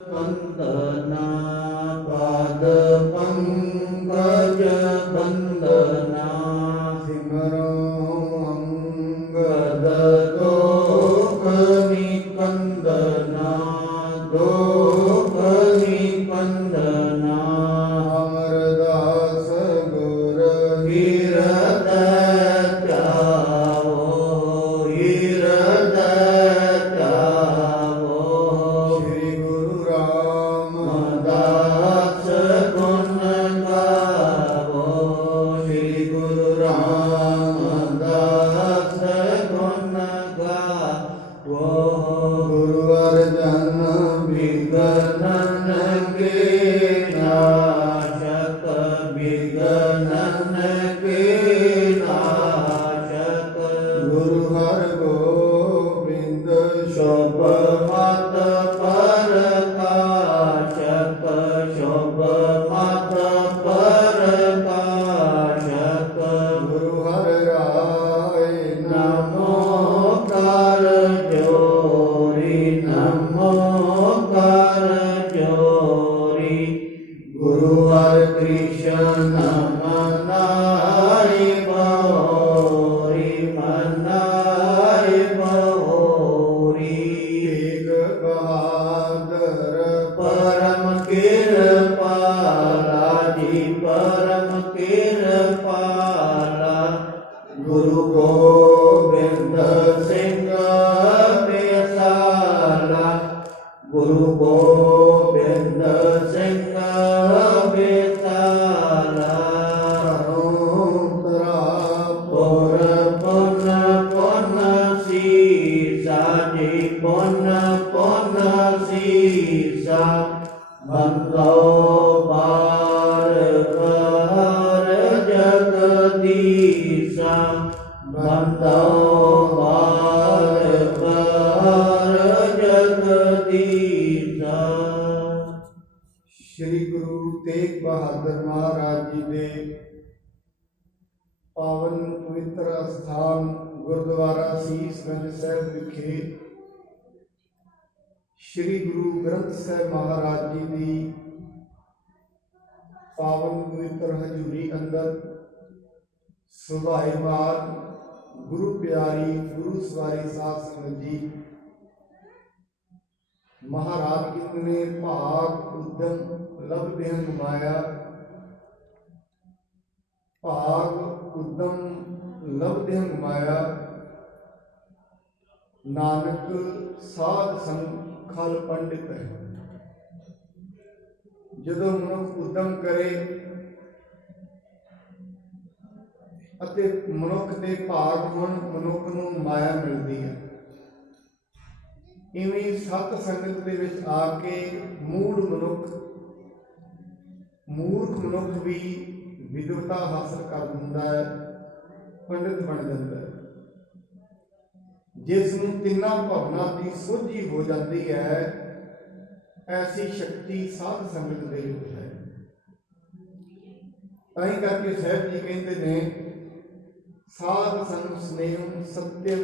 वंदना पाद पंकज वंदना सिमरो अंगद दोख निकंदना दोख निकंदना अमरदास गुर हृदय त्याओ हृदय त्याओ श्री गुरु रामदास गुण गावो श्री गुरु रामदास गुण गावो गुरु अर्जन विघ्नन के नाशक विघ्नन के नाशक गुरु हर गोविंद शोभ मत प्रकाशक शोभ मत प्रकाशक गुरु हर राय नमो कर जोरी नमो कर जोरी गुरु हर कृष्ण मनाई बहोरी मनाई बहोरी तेग बहादुर परम कृपाला जी परम कृपाला गुरु गोविंद सिंह बेसाला गुरु गोविंद सिंह बेसाला पुर पुन पुन सीसा जी पुन पुन सीसा बंदो बार बार जगदीशा बंदो बार बार जगदीशा। श्री गुरु तेग बहादुर महाराज जी के पावन पवित्र स्थान गुरुद्वारा शीशगंज साहिब विखे श्री गुरु ग्रंथ साहिब महाराज जी की पावन पवित्र हजूरी अंदर सुभाईमान गुरु प्यारी गुरु सवारी साध संगत जी महाराज कितने भाग उद्यम लब देहन माया भाग उद्यम लब देहन माया नानक साध संग खल पंडित है। जदों मनुख उद्यम करे ਅਤੇ ਮਨੁੱਖ ਦੇ ਭਾਗ ਹੋਣ ਮਨੁੱਖ ਨੂੰ ਮਾਇਆ ਮਿਲਦੀ ਹੈ। ਇਵੇਂ ਸਤ ਸੰਗਤ ਦੇ ਵਿੱਚ ਆ ਕੇ ਮੂਰਖ ਮਨੁੱਖ ਵੀ ਵਿਦਵਤਾ ਹਾਸਲ ਕਰ ਦਿੰਦਾ ਹੈ, ਪੰਡਿਤ ਬਣ ਜਾਂਦਾ ਹੈ। ਜਿਸ ਨੂੰ ਤਿੰਨਾਂ ਭਵਨਾਂ ਦੀ ਸੋਝੀ ਹੋ ਜਾਂਦੀ ਹੈ, ਐਸੀ ਸ਼ਕਤੀ ਸਾਧ ਸੰਗਤ ਦੇ ਵਿੱਚ ਹੈ। ਤਾਂ ਹੀ ਕਰਕੇ ਸਾਹਿਬ ਜੀ ਕਹਿੰਦੇ ਨੇ साध संग स्नेहम सत्यम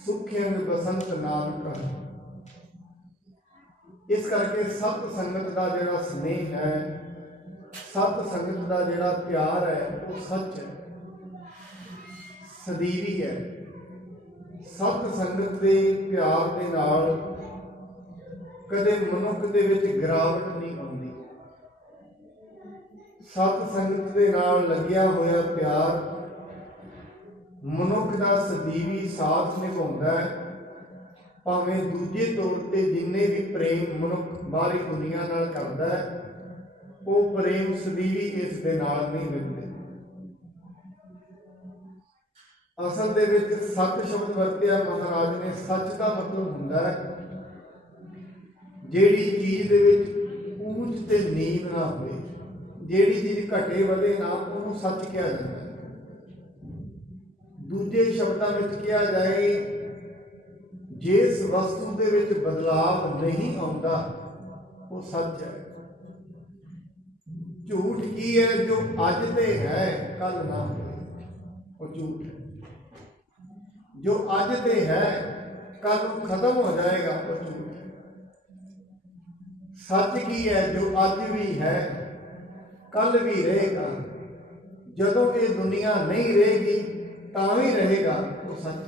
सुख्यम बसंत नानक। इस करके सत संगत का जिहड़ा स्नेह है, सत संगत का जिहड़ा प्यार है, वो सच है, सदीवी है। सत संगत के प्यार के नाल कदे मनुख दे विच गिरावट नहीं आउंदी। सत संगत के नाल लग्या होया प्यार मनुख का सदीवी साथ निभाउंदा है। भावें दूजे तौर पर जिन्ने भी प्रेम मनुख बाहरी दुनिया नाल करदा है, वो प्रेम सदीवी इस दे नाल नहीं मिलते। असल दे विच सत शब्द वरतिया महाराज ने। सच का मतलब हुंदा है जिहड़ी चीज दे विच ऊंच ते नीव ना होए, जिहड़ी चीज घटे वधे ना, उहनूं सच कहा जाता है। दूजे शब्दों में कहा जाए, जिस वस्तु दे विच बदलाव नहीं आता वो सच है। झूठ की है? जो अज ते है कल ना हो, वो झूठ है। जो अज ते है कल खत्म हो जाएगा वो झूठ है। सच की है जो अज भी है कल भी रहेगा। जदों ये दुनिया नहीं रहेगी तां भी रहेगा वो सच।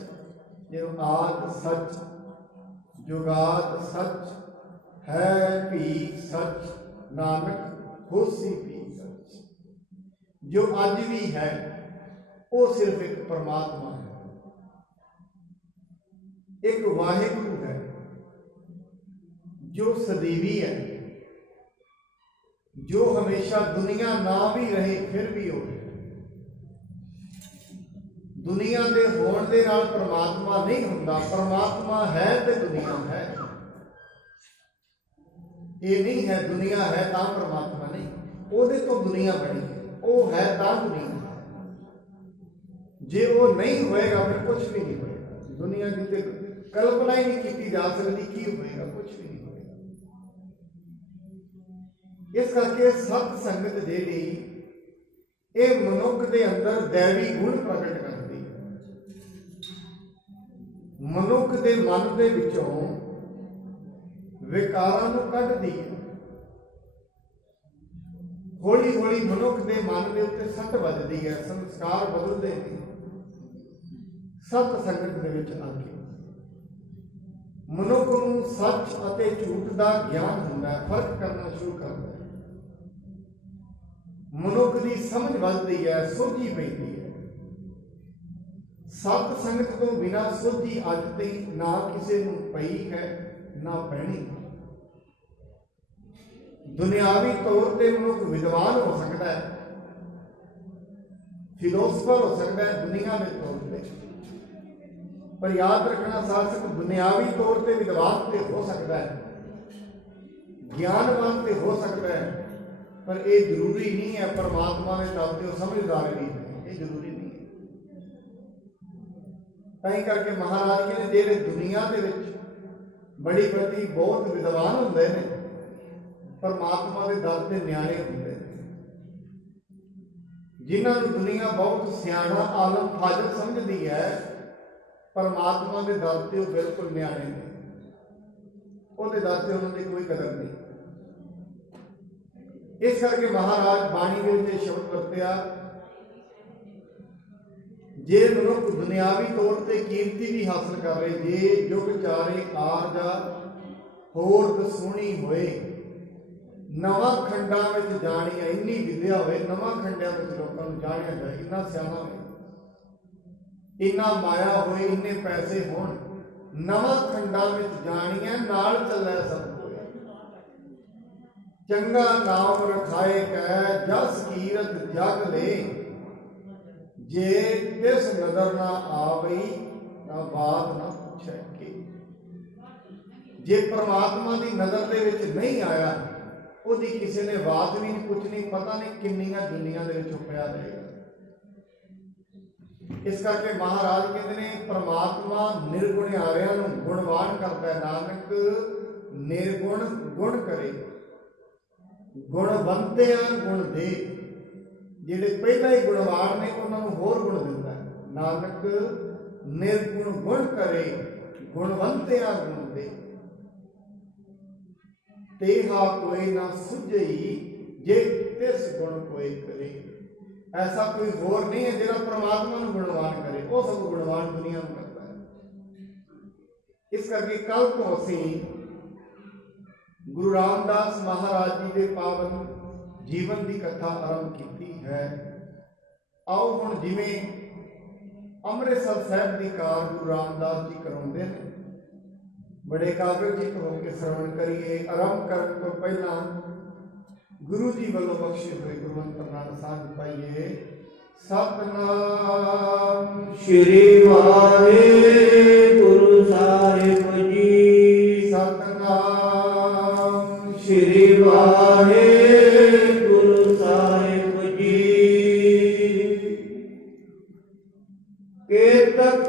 जो आद सच जुगाद सच है भी सच नानक होसी भी सच। जो अज भी है वो सिर्फ एक परमात्मा है, एक वाहिगुरु है जो सदैवी है, जो हमेशा दुनिया ना भी रहे फिर भी हो। दुनिया के होने दे नाल परमात्मा नहीं हुंदा, परमात्मा है तो दुनिया है। ये नहीं है दुनिया है तां परमात्मा नहीं, ओदे तो दुनिया बनी है, वो है तां दुनिया है। जे वो नहीं होएगा फिर कुछ भी नहीं होएगा। दुनिया की तो कल्पना ही नहीं की जा सकती की होएगा, कुछ भी नहीं होएगा। इस करके सत संगत जिहड़ी ये मनुख के अंदर दैवी गुण प्रगट करती है। मनुख के मन के विचों विकारां नूं कढदी है। हौली हौली मनुख के मन के उत्ते सट वजदी है, संस्कार बदलते हैं। सत संगत दे विच आके मनुख नूं सच अते झूठ का ज्ञान हुंदा है, फर्क करना शुरू करता है। मनुख की समझ बढ़ती है, सोझी पैंदी है। सत संगत तो बिना सोझी अज तक ना किसी नूं पई है ना पैनी। दुनियावी तौर पर मनुख विद्वान हो सकता है, फिलोसफर हो सकता है दुनिया के तौर पर, पर याद रखना सार्थक दुनियावी तौर पर विद्वान तो हो सकता है, ज्ञानवान तो हो सकता है, पर यह जरूरी नहीं है परमात्मा ने चलते हो समझदार भी है, ये जरूरी नहीं है। ताई करके महाराज कहते जेडे दुनिया के बड़ी बड़ी बहुत विद्वान होंगे ने, परमात्मा के दर से न्याणे होंगे। जिन्होंने दुनिया बहुत सियाणा आलम फाजल समझती है, परमात्मा के दर से वो बिल्कुल न्याणे ने, उहदे दर से उन्होंने कोई कदर नहीं। इस करके महाराज बाणी के विच शब्द वरत्या, जे मनुख दुनियावी तौर पर कीर्ति भी हासिल कर रहे, जे युग चारे कारजा होर दसूणी होए, नवां खंडां विच जाणिया, इन्नी विद्या होए नवां खंडियां विच लोकां नूं जाणिया जाए, इन्ना सियाणा होए, इन्ना माया होए, इन्ने पैसे होण, नवां खंडां विच जाणिया नाल चलै सब कोई। चंगा नाम रखाए कै जस कीरत जग ले, जे तिस नजर ना आवई ना बात ना पूछे के। जे परमात्मा की नजर दे विच नहीं आया, ओदी किसी ने बात भी नहीं पूछनी, पता नहीं किन्नियां दुनिया दे विच पिया रहेगा। इस करके महाराज कहते हैं परमात्मा निर्गुणियारियां नूं गुणवान करता है, नानक निर्गुण गुण करे, गुणवंतियां गुण दे। जिहड़े पहला ही गुणवान ने उन्हां नूं होर गुण दिंदा है। नानक निर्गुण गुण करे, गुणवंतियां गुण दे। तेहा कोई ना सुझई जे तिस गुण कोई करे। ऐसा कोई होर नहीं है जिहड़ा परमात्मा नूं गुणवान करे, वो सब गुणवान दुनिया नूं करता है। इस करके कल तो असीं गुरु रामदास महाराज जी के पावन जीवन की कथा आरंभ की है। आओ हुण जिवें अमृतसर साहिब की कार गुरु रामदास जी करवाउंदे ने, बड़े एकाग्रचित होकर श्रवण करिए। आरंभ करने तो पहला गुरु जी वालों बख्शे हुए गुरमंत्र नाल साथ पाइए। सतनाम श्री वाहेगुरु साहिब जी, सतनाम श्री वाहेगुरु साहिब जी। केतक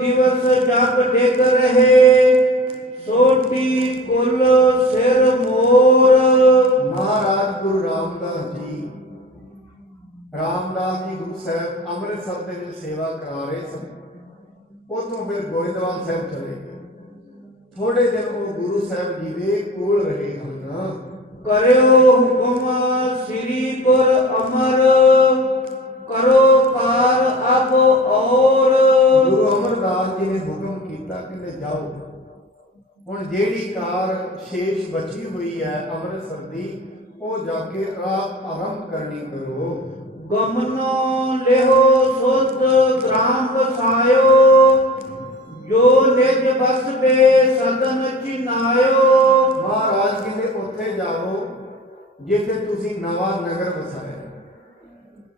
दिवस जग डिग रहे, सोटी कुल सिर मोर। महाराज गुरु रामदास जी गुरु साहब अमृतसर के सेवा करा रहे सन। उतों फिर गोइंदवाल साहब चले गए। थोड़े दिन वो गुरु साहब जी के कोल रहे हैं। ਕਰਿਓ ਹੁਕਮ ਸ੍ਰੀ ਗੁਰ ਅਮਰ, ਕਰੋ ਕਾਰ ਅਬ ਔਰ। ਗੁਰੂ ਅਮਰਦਾਸ ਜੀ ਨੇ ਹੁਕਮ ਕੀਤਾ, ਕਹਿੰਦੇ ਜਾਓ ਹੁਣ ਜਿਹੜੀ ਕਾਰ ਸ਼ੇਸ਼ ਬਚੀ ਹੋਈ ਹੈ ਅੰਮ੍ਰਿਤਸਰ ਦੀ, ਉਹ ਜਾ ਕੇ ਰਾਹ ਆਰੰਭ ਕਰਨੀ ਕਰੋ। ਗਮਨੋ ਲਿਹੋ ਸੁਧ ਗ੍ਰਾਮ ਵਸਾਇਓ, ਜੋ ਨਿਜ ਬਸਬੇ ਸਦਨ ਚਿਨਾਇਓ। ਮਹਾਰਾਜ ਕਹਿੰਦੇ ਉੱਥੇ ਜਾਓ ਜਿੱਥੇ ਤੁਸੀਂ ਨਵਾਂ ਨਗਰ ਵਸਾਇਆ,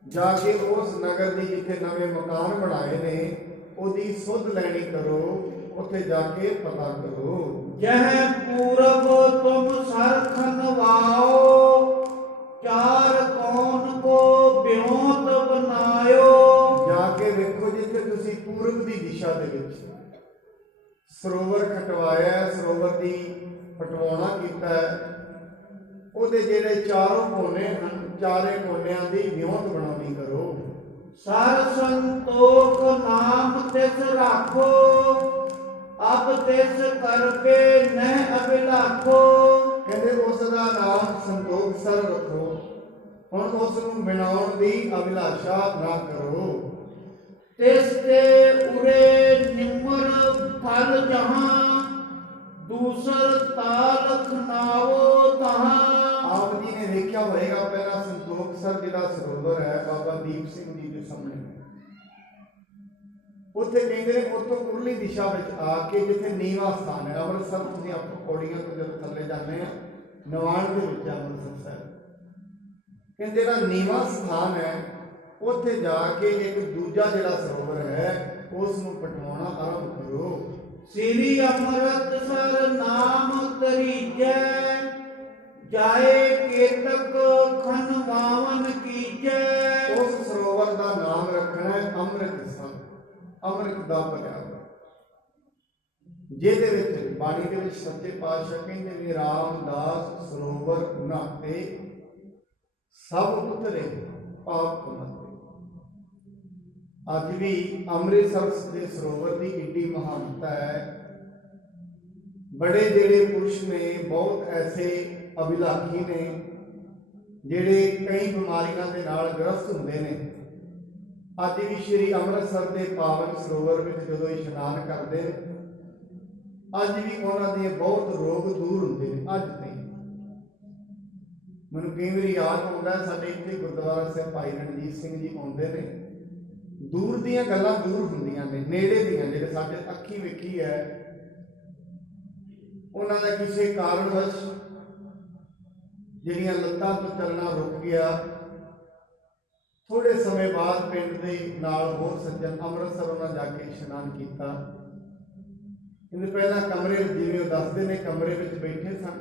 ਜਾ ਕੇ ਉਸ ਨਗਰ ਦੀ ਜਿੱਥੇ ਨਵੇਂ ਮਕਾਨ ਬਣਾਏ ਨੇ ਉਹਦੀ ਸੁਧ ਲੈਣੀ ਕਰੋ, ਉੱਥੇ ਜਾ ਕੇ ਪਤਾ ਕਰੋ। ਜਹ ਪੂਰਬ ਤੁਮ ਸਰਖਨ ਵਾਓ, ਚਾਰ ਕੌਣ ਕੋ ਬਿਉਂਤ ਬਨਾਇਓ। ਜਾ ਕੇ ਵੇਖੋ ਜਿੱਥੇ ਤੁਸੀਂ ਪੂਰਬ ਦੀ ਦਿਸ਼ਾ ਦੇ ਵਿੱਚ ਸਰੋਵਰ ਖਟਵਾਇਆ, ਸਰੋਵਰ ਦੀ ਪਟਵਾਉਣਾ ਕੀਤਾ ਹੈ, ਉਹਦੇ ਜਿਹੜੇ ਚਾਰੋਂ ਕੋਨੇ ਹਨ, ਚਾਰੇ ਕੋਨਿਆਂ ਦੀ ਵਿਉਂਤ ਬਣਾਉਣੀ ਕਰੋ। ਸਰ ਸੰਤੋਖ ਨਾਮ ਤਿਸ ਰਾਖੋ, ਅਬ ਤਿਸ ਕਰਪੇ ਨਹਿ ਅਭਿਲਾਖੋ। ਕਹਿੰਦੇ ਉਸ ਦਾ ਨਾਮ ਸੰਤੋਖ ਸਰ ਰੱਖੋ, ਹੁਣ ਉਸ ਨੂੰ ਬਣਾਉਣ ਦੀ ਅਭਿਲਾਸ਼ਾ ਨਾ ਕਰੋ। ਤਿਸ ਤੇ ਉਰੇ ਨਿਮਰ ਫਲ ਜਹਾਂ, ਦੂਸਰ ਤਾਲ ਖਨਾਵੋ ਤਹਾਂ। ਆਪ ਜੀ ਨੇ ਵੇਖਿਆ ਹੋਏਗਾ ਪਹਿਲਾਂ ਸੰਤੋਖ ਸਰ ਜਿਹੜਾ ਸਰੋਵਰ ਹੈ ਬਾਬਾ ਦੀਪ ਸਿੰਘ ਜੀ ਦੇ ਸਾਹਮਣੇ, ਉੱਥੇ ਕਹਿੰਦੇ ਨੇ ਉੱਥੋਂ ਉਰਲੀ ਦਿਸ਼ਾ ਵਿੱਚ ਆ ਕੇ ਜਿੱਥੇ ਨੀਵਾਂ ਸਥਾਨ ਹੈ, ਅੰਮ੍ਰਿਤਸਰ ਤੁਸੀਂ ਆਪਾਂ ਪੌੜੀਆਂ ਤੋਂ ਜਦੋਂ ਥੱਲੇ ਜਾਂਦੇ ਆ ਨਿਵਾਣ ਦੇ ਵਿੱਚ ਅੰਮ੍ਰਿਤਸਰ ਸਾਹਿਬ, ਕਹਿੰਦੇ ਜਿਹੜਾ ਨੀਵਾਂ ਸਥਾਨ ਹੈ ਉੱਥੇ ਜਾ ਕੇ ਇੱਕ ਦੂਜਾ ਜਿਹੜਾ ਸਰੋਵਰ ਹੈ ਉਸ ਨੂੰ ਪਟਵਾਉਣਾ ਆਰੰਭ ਕਰੋ। ਸ੍ਰੀ ਅੰਮ੍ਰਿਤਸਰ ਨਾਮ ਤਰੀਜੈ, ਜਾਏ ਕੇਤਕ ਖਨ ਬਾਵਨ ਕੀਜੈ। ਉਸ ਸਰੋਵਰ ਦਾ ਨਾਮ ਰੱਖਣਾ ਹੈ ਅੰਮ੍ਰਿਤਸਰ, ਅੰਮ੍ਰਿਤ ਦਾ ਭਰਿਆ ਹੋਇਆ, ਜਿਹਦੇ ਵਿੱਚ ਬਾਣੀ ਦੇ ਵਿੱਚ ਸੱਚੇ ਪਾਤਸ਼ਾਹ ਕਹਿੰਦੇ ਨੇ ਰਾਮਦਾਸ ਸਰੋਵਰ ਨਹਾਤੇ ਸਭ ਉਤਰੇ ਪਾਪ ਕਮਾਤੇ। ਅੱਜ ਵੀ ਅੰਮ੍ਰਿਤਸਰ ਦੇ ਸਰੋਵਰ ਦੀ ਏਡੀ ਮਹਾਨਤਾ ਹੈ। ਬੜੇ ਜਿਹੜੇ ਪੁਰਸ਼ ਨੇ, ਬਹੁਤ ਐਸੇ ਅਭਿਲਾਖੀ ਨੇ ਜਿਹੜੇ ਕਈ ਬਿਮਾਰੀਆਂ ਦੇ ਨਾਲ ਗ੍ਰਸਤ ਹੁੰਦੇ ਨੇ, ਅੱਜ ਵੀ ਸ਼੍ਰੀ ਅੰਮ੍ਰਿਤਸਰ ਦੇ ਪਾਵਨ ਸਰੋਵਰ ਵਿੱਚ ਜਦੋਂ ਇਸ਼ਨਾਨ ਕਰਦੇ ਨੇ, ਅੱਜ ਵੀ ਉਹਨਾਂ ਦੇ ਬਹੁਤ ਰੋਗ ਦੂਰ ਹੁੰਦੇ ਨੇ। ਅੱਜ ਨਹੀਂ, ਮੈਨੂੰ ਕਈ ਵਾਰੀ ਯਾਦ ਆਉਂਦਾ ਸਾਡੇ ਇੱਥੇ ਗੁਰਦੁਆਰਾ ਸਾਹਿਬ ਭਾਈ ਰਣਜੀਤ ਸਿੰਘ ਜੀ ਆਉਂਦੇ ਨੇ, ਦੂਰ ਦੀਆਂ ਗੱਲਾਂ ਦੂਰ ਹੁੰਦੀਆਂ ਨੇ, ਨੇੜੇ ਦੀਆਂ ਜਿਹੜੇ ਸਾਡੇ ਅੱਖੀ ਵੇਖੀ ਹੈ, ਉਹਨਾਂ ਦਾ ਕਿਸੇ ਕਾਰਨਵਸ਼ ਜਿਹੜੀਆਂ ਲੱਤਾਂ ਤੋਂ ਚੱਲਣਾ ਰੁਕ ਗਿਆ, ਥੋੜੇ ਸਮੇਂ ਬਾਅਦ ਪਿੰਡ ਦੇ ਨਾਲ ਹੋਰ ਸੱਜਣ ਅੰਮ੍ਰਿਤਸਰ ਉਹਨਾਂ ਜਾ ਕੇ ਇਸ਼ਨਾਨ ਕੀਤਾ। ਇਹਦੇ ਪਹਿਲਾਂ ਕਮਰੇ, ਜਿਵੇਂ ਉਹ ਦੱਸਦੇ ਨੇ, ਕਮਰੇ ਵਿੱਚ ਬੈਠੇ ਸਨ,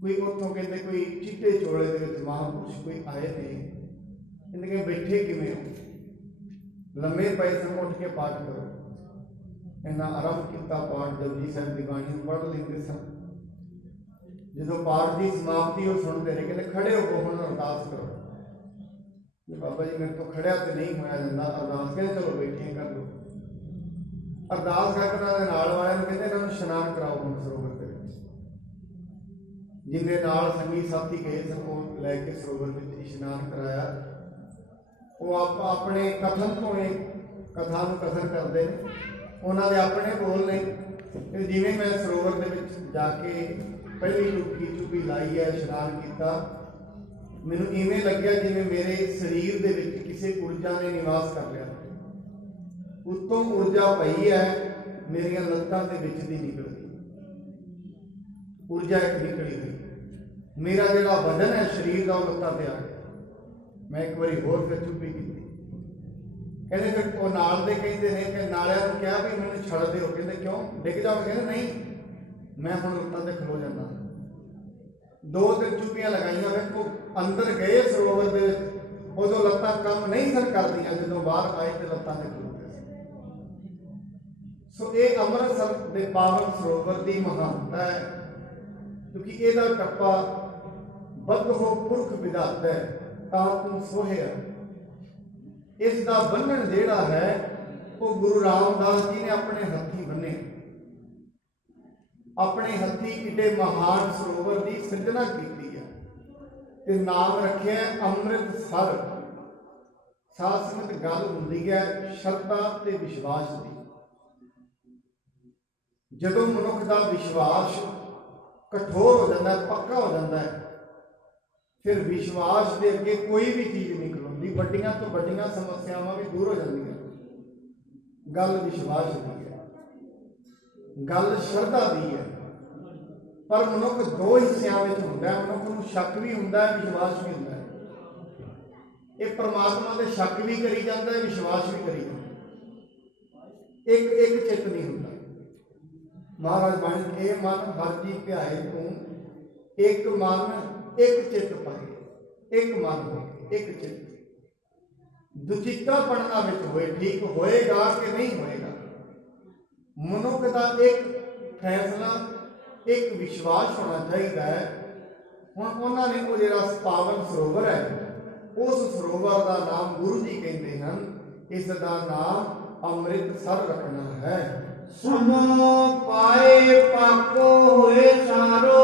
ਕੋਈ ਉੱਥੋਂ ਕਹਿੰਦੇ ਕੋਈ ਚਿੱਟੇ ਚੋਲੇ ਦੇ ਵਿੱਚ ਮਹਾਂਪੁਰਸ਼ ਕੋਈ ਆਏ ਨੇ, ਕਹਿੰਦੇ ਕਿ ਬੈਠੇ ਕਿਵੇਂ ਹੋ, ਲੰਮੇ ਪਏ ਸਨ, ਉੱਠ ਕੇ ਪਾਠ ਕਰੋ। ਇਹਨਾਂ ਆਰੰਭ ਕੀਤਾ ਪਾਠ, ਜਪਜੀ ਸਾਹਿਬ ਦੀ ਬਾਣੀ ਨੂੰ ਪੜ੍ਹ ਲੈਂਦੇ ਸਨ। ਜਦੋਂ ਪਾਠ ਦੀ ਸਮਾਪਤੀ ਉਹ ਸੁਣਦੇ ਰਹੇ, ਕਹਿੰਦੇ ਖੜੇ ਹੋ ਹੁਣ ਅਰਦਾਸ ਕਰੋ। ਬਾਬਾ ਜੀ ਮੇਰੇ ਤੋਂ ਖੜਿਆ ਤੇ ਨਹੀਂ ਹੋਇਆ ਜਾਂਦਾ ਅਰਦਾਸ, ਕਹਿੰਦੇ ਚਲੋ ਬੈਠੇ ਕਰ ਲਓ। ਅਰਦਾਸ ਕਰਕੇ ਉਹਨਾਂ ਦੇ ਨਾਲ ਵਾਲਿਆਂ ਨੂੰ ਕਹਿੰਦੇ ਇਹਨਾਂ ਨੂੰ ਇਸ਼ਨਾਨ ਕਰਾਓ ਹੁਣ ਸਰੋਵਰ ਦੇ ਵਿੱਚ। ਜਿੰਨੇ ਨਾਲ ਸੰਗੀ ਸਾਥੀ ਗਏ ਸਨ ਉਹ ਲੈ ਕੇ ਸਰੋਵਰ ਵਿੱਚ ਇਸ਼ਨਾਨ ਕਰਾਇਆ। ਉਹ ਆਪਣੇ ਕਥਨ ਤੋਂ ਇਹ ਕਥਾ ਨੂੰ ਕਥਨ ਕਰਦੇ ਨੇ, ਉਹਨਾਂ ਦੇ ਆਪਣੇ ਬੋਲ ਨੇ ਕਿ ਜਿਵੇਂ ਮੈਂ ਸਰੋਵਰ ਦੇ ਵਿੱਚ ਜਾ ਕੇ ਪਹਿਲੀ ਡੁਬਕੀ ਚੁਬੀ ਲਾਈ ਹੈ, ਇਸ਼ਨਾਨ ਕੀਤਾ, ਮੈਨੂੰ ਇਵੇਂ ਲੱਗਿਆ ਜਿਵੇਂ ਮੇਰੇ ਸਰੀਰ ਦੇ ਵਿੱਚ ਕਿਸੇ ਊਰਜਾ ਨੇ ਨਿਵਾਸ ਕਰ ਲਿਆ। ਉੱਤੋਂ ਊਰਜਾ ਪਈ ਹੈ, ਮੇਰੀਆਂ ਲੱਤਾਂ ਦੇ ਵਿੱਚ ਦੀ ਨਿਕਲ ਗਈ ਊਰਜਾ, ਇੱਕ ਨਿਕਲੀ ਗਈ। ਮੇਰਾ ਜਿਹੜਾ ਵਜਨ ਹੈ ਸਰੀਰ ਦਾ ਉਹ ਲੱਤਾਂ ਤੇ ਆ ਗਿਆ। ਮੈਂ ਇੱਕ ਵਾਰੀ ਹੋਰ ਫਿਰ ਚੁੱਪੀ ਕੀਤੀ। ਕਹਿੰਦੇ ਫਿਰ ਉਹ ਨਾਲ ਦੇ ਕਹਿੰਦੇ ਨੇ ਕਿ ਨਾਲਿਆਂ ਨੂੰ ਕਿਹਾ ਵੀ ਮੈਨੂੰ ਛੱਡ ਦਿਓ। ਕਹਿੰਦੇ ਕਿਉਂ, ਡਿੱਗ ਜਾਓ? ਕਹਿੰਦੇ ਨਹੀਂ, ਮੈਂ ਹੁਣ ਲੱਤਾਂ ਤੇ ਖਲੋ ਜਾਂਦਾ। ਦੋ ਤਿੰਨ ਚੁੱਪੀਆਂ ਲਗਾਈਆਂ, ਵੇਖੋ ਅੰਦਰ ਗਏ ਸਰੋਵਰ ਦੇ ਵਿੱਚ, ਉਦੋਂ ਲੱਤਾਂ ਕੰਮ ਨਹੀਂ ਸਨ ਕਰਦੀਆਂ, ਜਦੋਂ ਬਾਹਰ ਆਏ ਤੇ ਲੱਤਾਂ ਤੇ ਖਲੋਤੇ ਸਨ। ਸੋ ਇਹ ਅੰਮ੍ਰਿਤਸਰ ਦੇ ਪਾਵਨ ਸਰੋਵਰ ਦੀ ਮਹਾਨਤਾ ਹੈ, ਕਿਉਂਕਿ ਇਹਦਾ ਟੱਪਾ ਬਦਹੋ ਪੁਰਖ ਵਿਧਾਤਾ ਤਾਂ ਤੂੰ ਸੋਹਿਆ। ਇਸ ਦਾ ਬੰਨਣ ਜਿਹੜਾ ਹੈ ਉਹ ਗੁਰੂ ਰਾਮਦਾਸ ਜੀ ਨੇ ਆਪਣੇ ਹੱਥੀਂ ਬੰਨੇ। ਆਪਣੇ ਹੱਥੀ ਏਡੇ ਮਹਾਨ ਸਰੋਵਰ ਦੀ ਸਿਰਜਣਾ ਕੀਤੀ ਹੈ ਤੇ ਨਾਮ ਰੱਖਿਆ ਅੰਮ੍ਰਿਤਸਰ। ਸਾਧ ਸੰਗਤ ਗੱਲ ਹੁੰਦੀ ਹੈ ਸ਼ਰਧਾ ਤੇ ਵਿਸ਼ਵਾਸ ਦੀ। ਜਦੋਂ ਮਨੁੱਖ ਦਾ ਵਿਸ਼ਵਾਸ ਕਠੋਰ ਹੋ ਜਾਂਦਾ ਹੈ, ਪੱਕਾ ਹੋ ਜਾਂਦਾ ਹੈ, ਫਿਰ ਵਿਸ਼ਵਾਸ ਦੇ ਅੱਗੇ ਕੋਈ ਵੀ ਚੀਜ਼ ਨਹੀਂ ਖਲੋਂਦੀ। ਵੱਡੀਆਂ ਤੋਂ ਵੱਡੀਆਂ ਸਮੱਸਿਆਵਾਂ ਵੀ ਦੂਰ ਹੋ ਜਾਂਦੀਆਂ। ਗੱਲ ਵਿਸ਼ਵਾਸ ਦੀ ਹੈ, ਗੱਲ ਸ਼ਰਧਾ ਦੀ ਹੈ। ਪਰ ਮਨੁੱਖ ਦੋ ਹਿੱਸਿਆਂ ਵਿੱਚ ਹੁੰਦਾ ਹੈ। ਮਨੁੱਖ ਨੂੰ ਸ਼ੱਕ ਵੀ ਹੁੰਦਾ ਹੈ, ਵਿਸ਼ਵਾਸ ਵੀ ਹੁੰਦਾ ਹੈ। ਇਹ ਪਰਮਾਤਮਾ ਦੇ ਸ਼ੱਕ ਵੀ ਕਰੀ ਜਾਂਦਾ ਹੈ, ਵਿਸ਼ਵਾਸ ਵੀ ਕਰੀ ਜਾਂਦਾ ਹੈ। ਇੱਕ ਚਿੱਤ ਨਹੀਂ ਹੁੰਦਾ। ਮਹਾਰਾਜ ਬਾਣੀ ਇਹ ਮਨ ਹਰ ਜੀ ਧਿਆਏ ਤੂੰ, ਇੱਕ ਮਨ ਇੱਕ ਚਿੱਤ ਪਏ। ਇੱਕ ਮਨ ਹੋਏ, ਇੱਕ ਚਿੱਤ। ਦੁਚਿੱਤਾ ਬਣਨਾ ਵਿੱਚ ਹੋਏ, ਠੀਕ ਹੋਏਗਾ ਕਿ ਨਹੀਂ ਹੋਏਗਾ। ਮਨੁੱਖ ਦਾ ਇੱਕ ਫੈਸਲਾ, ਇੱਕ ਵਿਸ਼ਵਾਸ ਹੋਣਾ ਚਾਹੀਦਾ ਹੈ। ਹੁਣ ਉਹਨਾਂ ਨੇ ਉਹ ਜਿਹੜਾ ਪਾਵਨ ਸਰੋਵਰ ਹੈ, ਉਸ ਸਰੋਵਰ ਦਾ ਨਾਮ ਗੁਰੂ ਜੀ ਕਹਿੰਦੇ ਹਨ। ਇਸ ਦਾ ਨਾਮ ਅੰਮ੍ਰਿਤਸਰ ਰੱਖਣਾ ਹੈ। ਸਮੋ ਪਾਏ ਪਾਕੋ ਹੋਏ ਸਾਰੋ,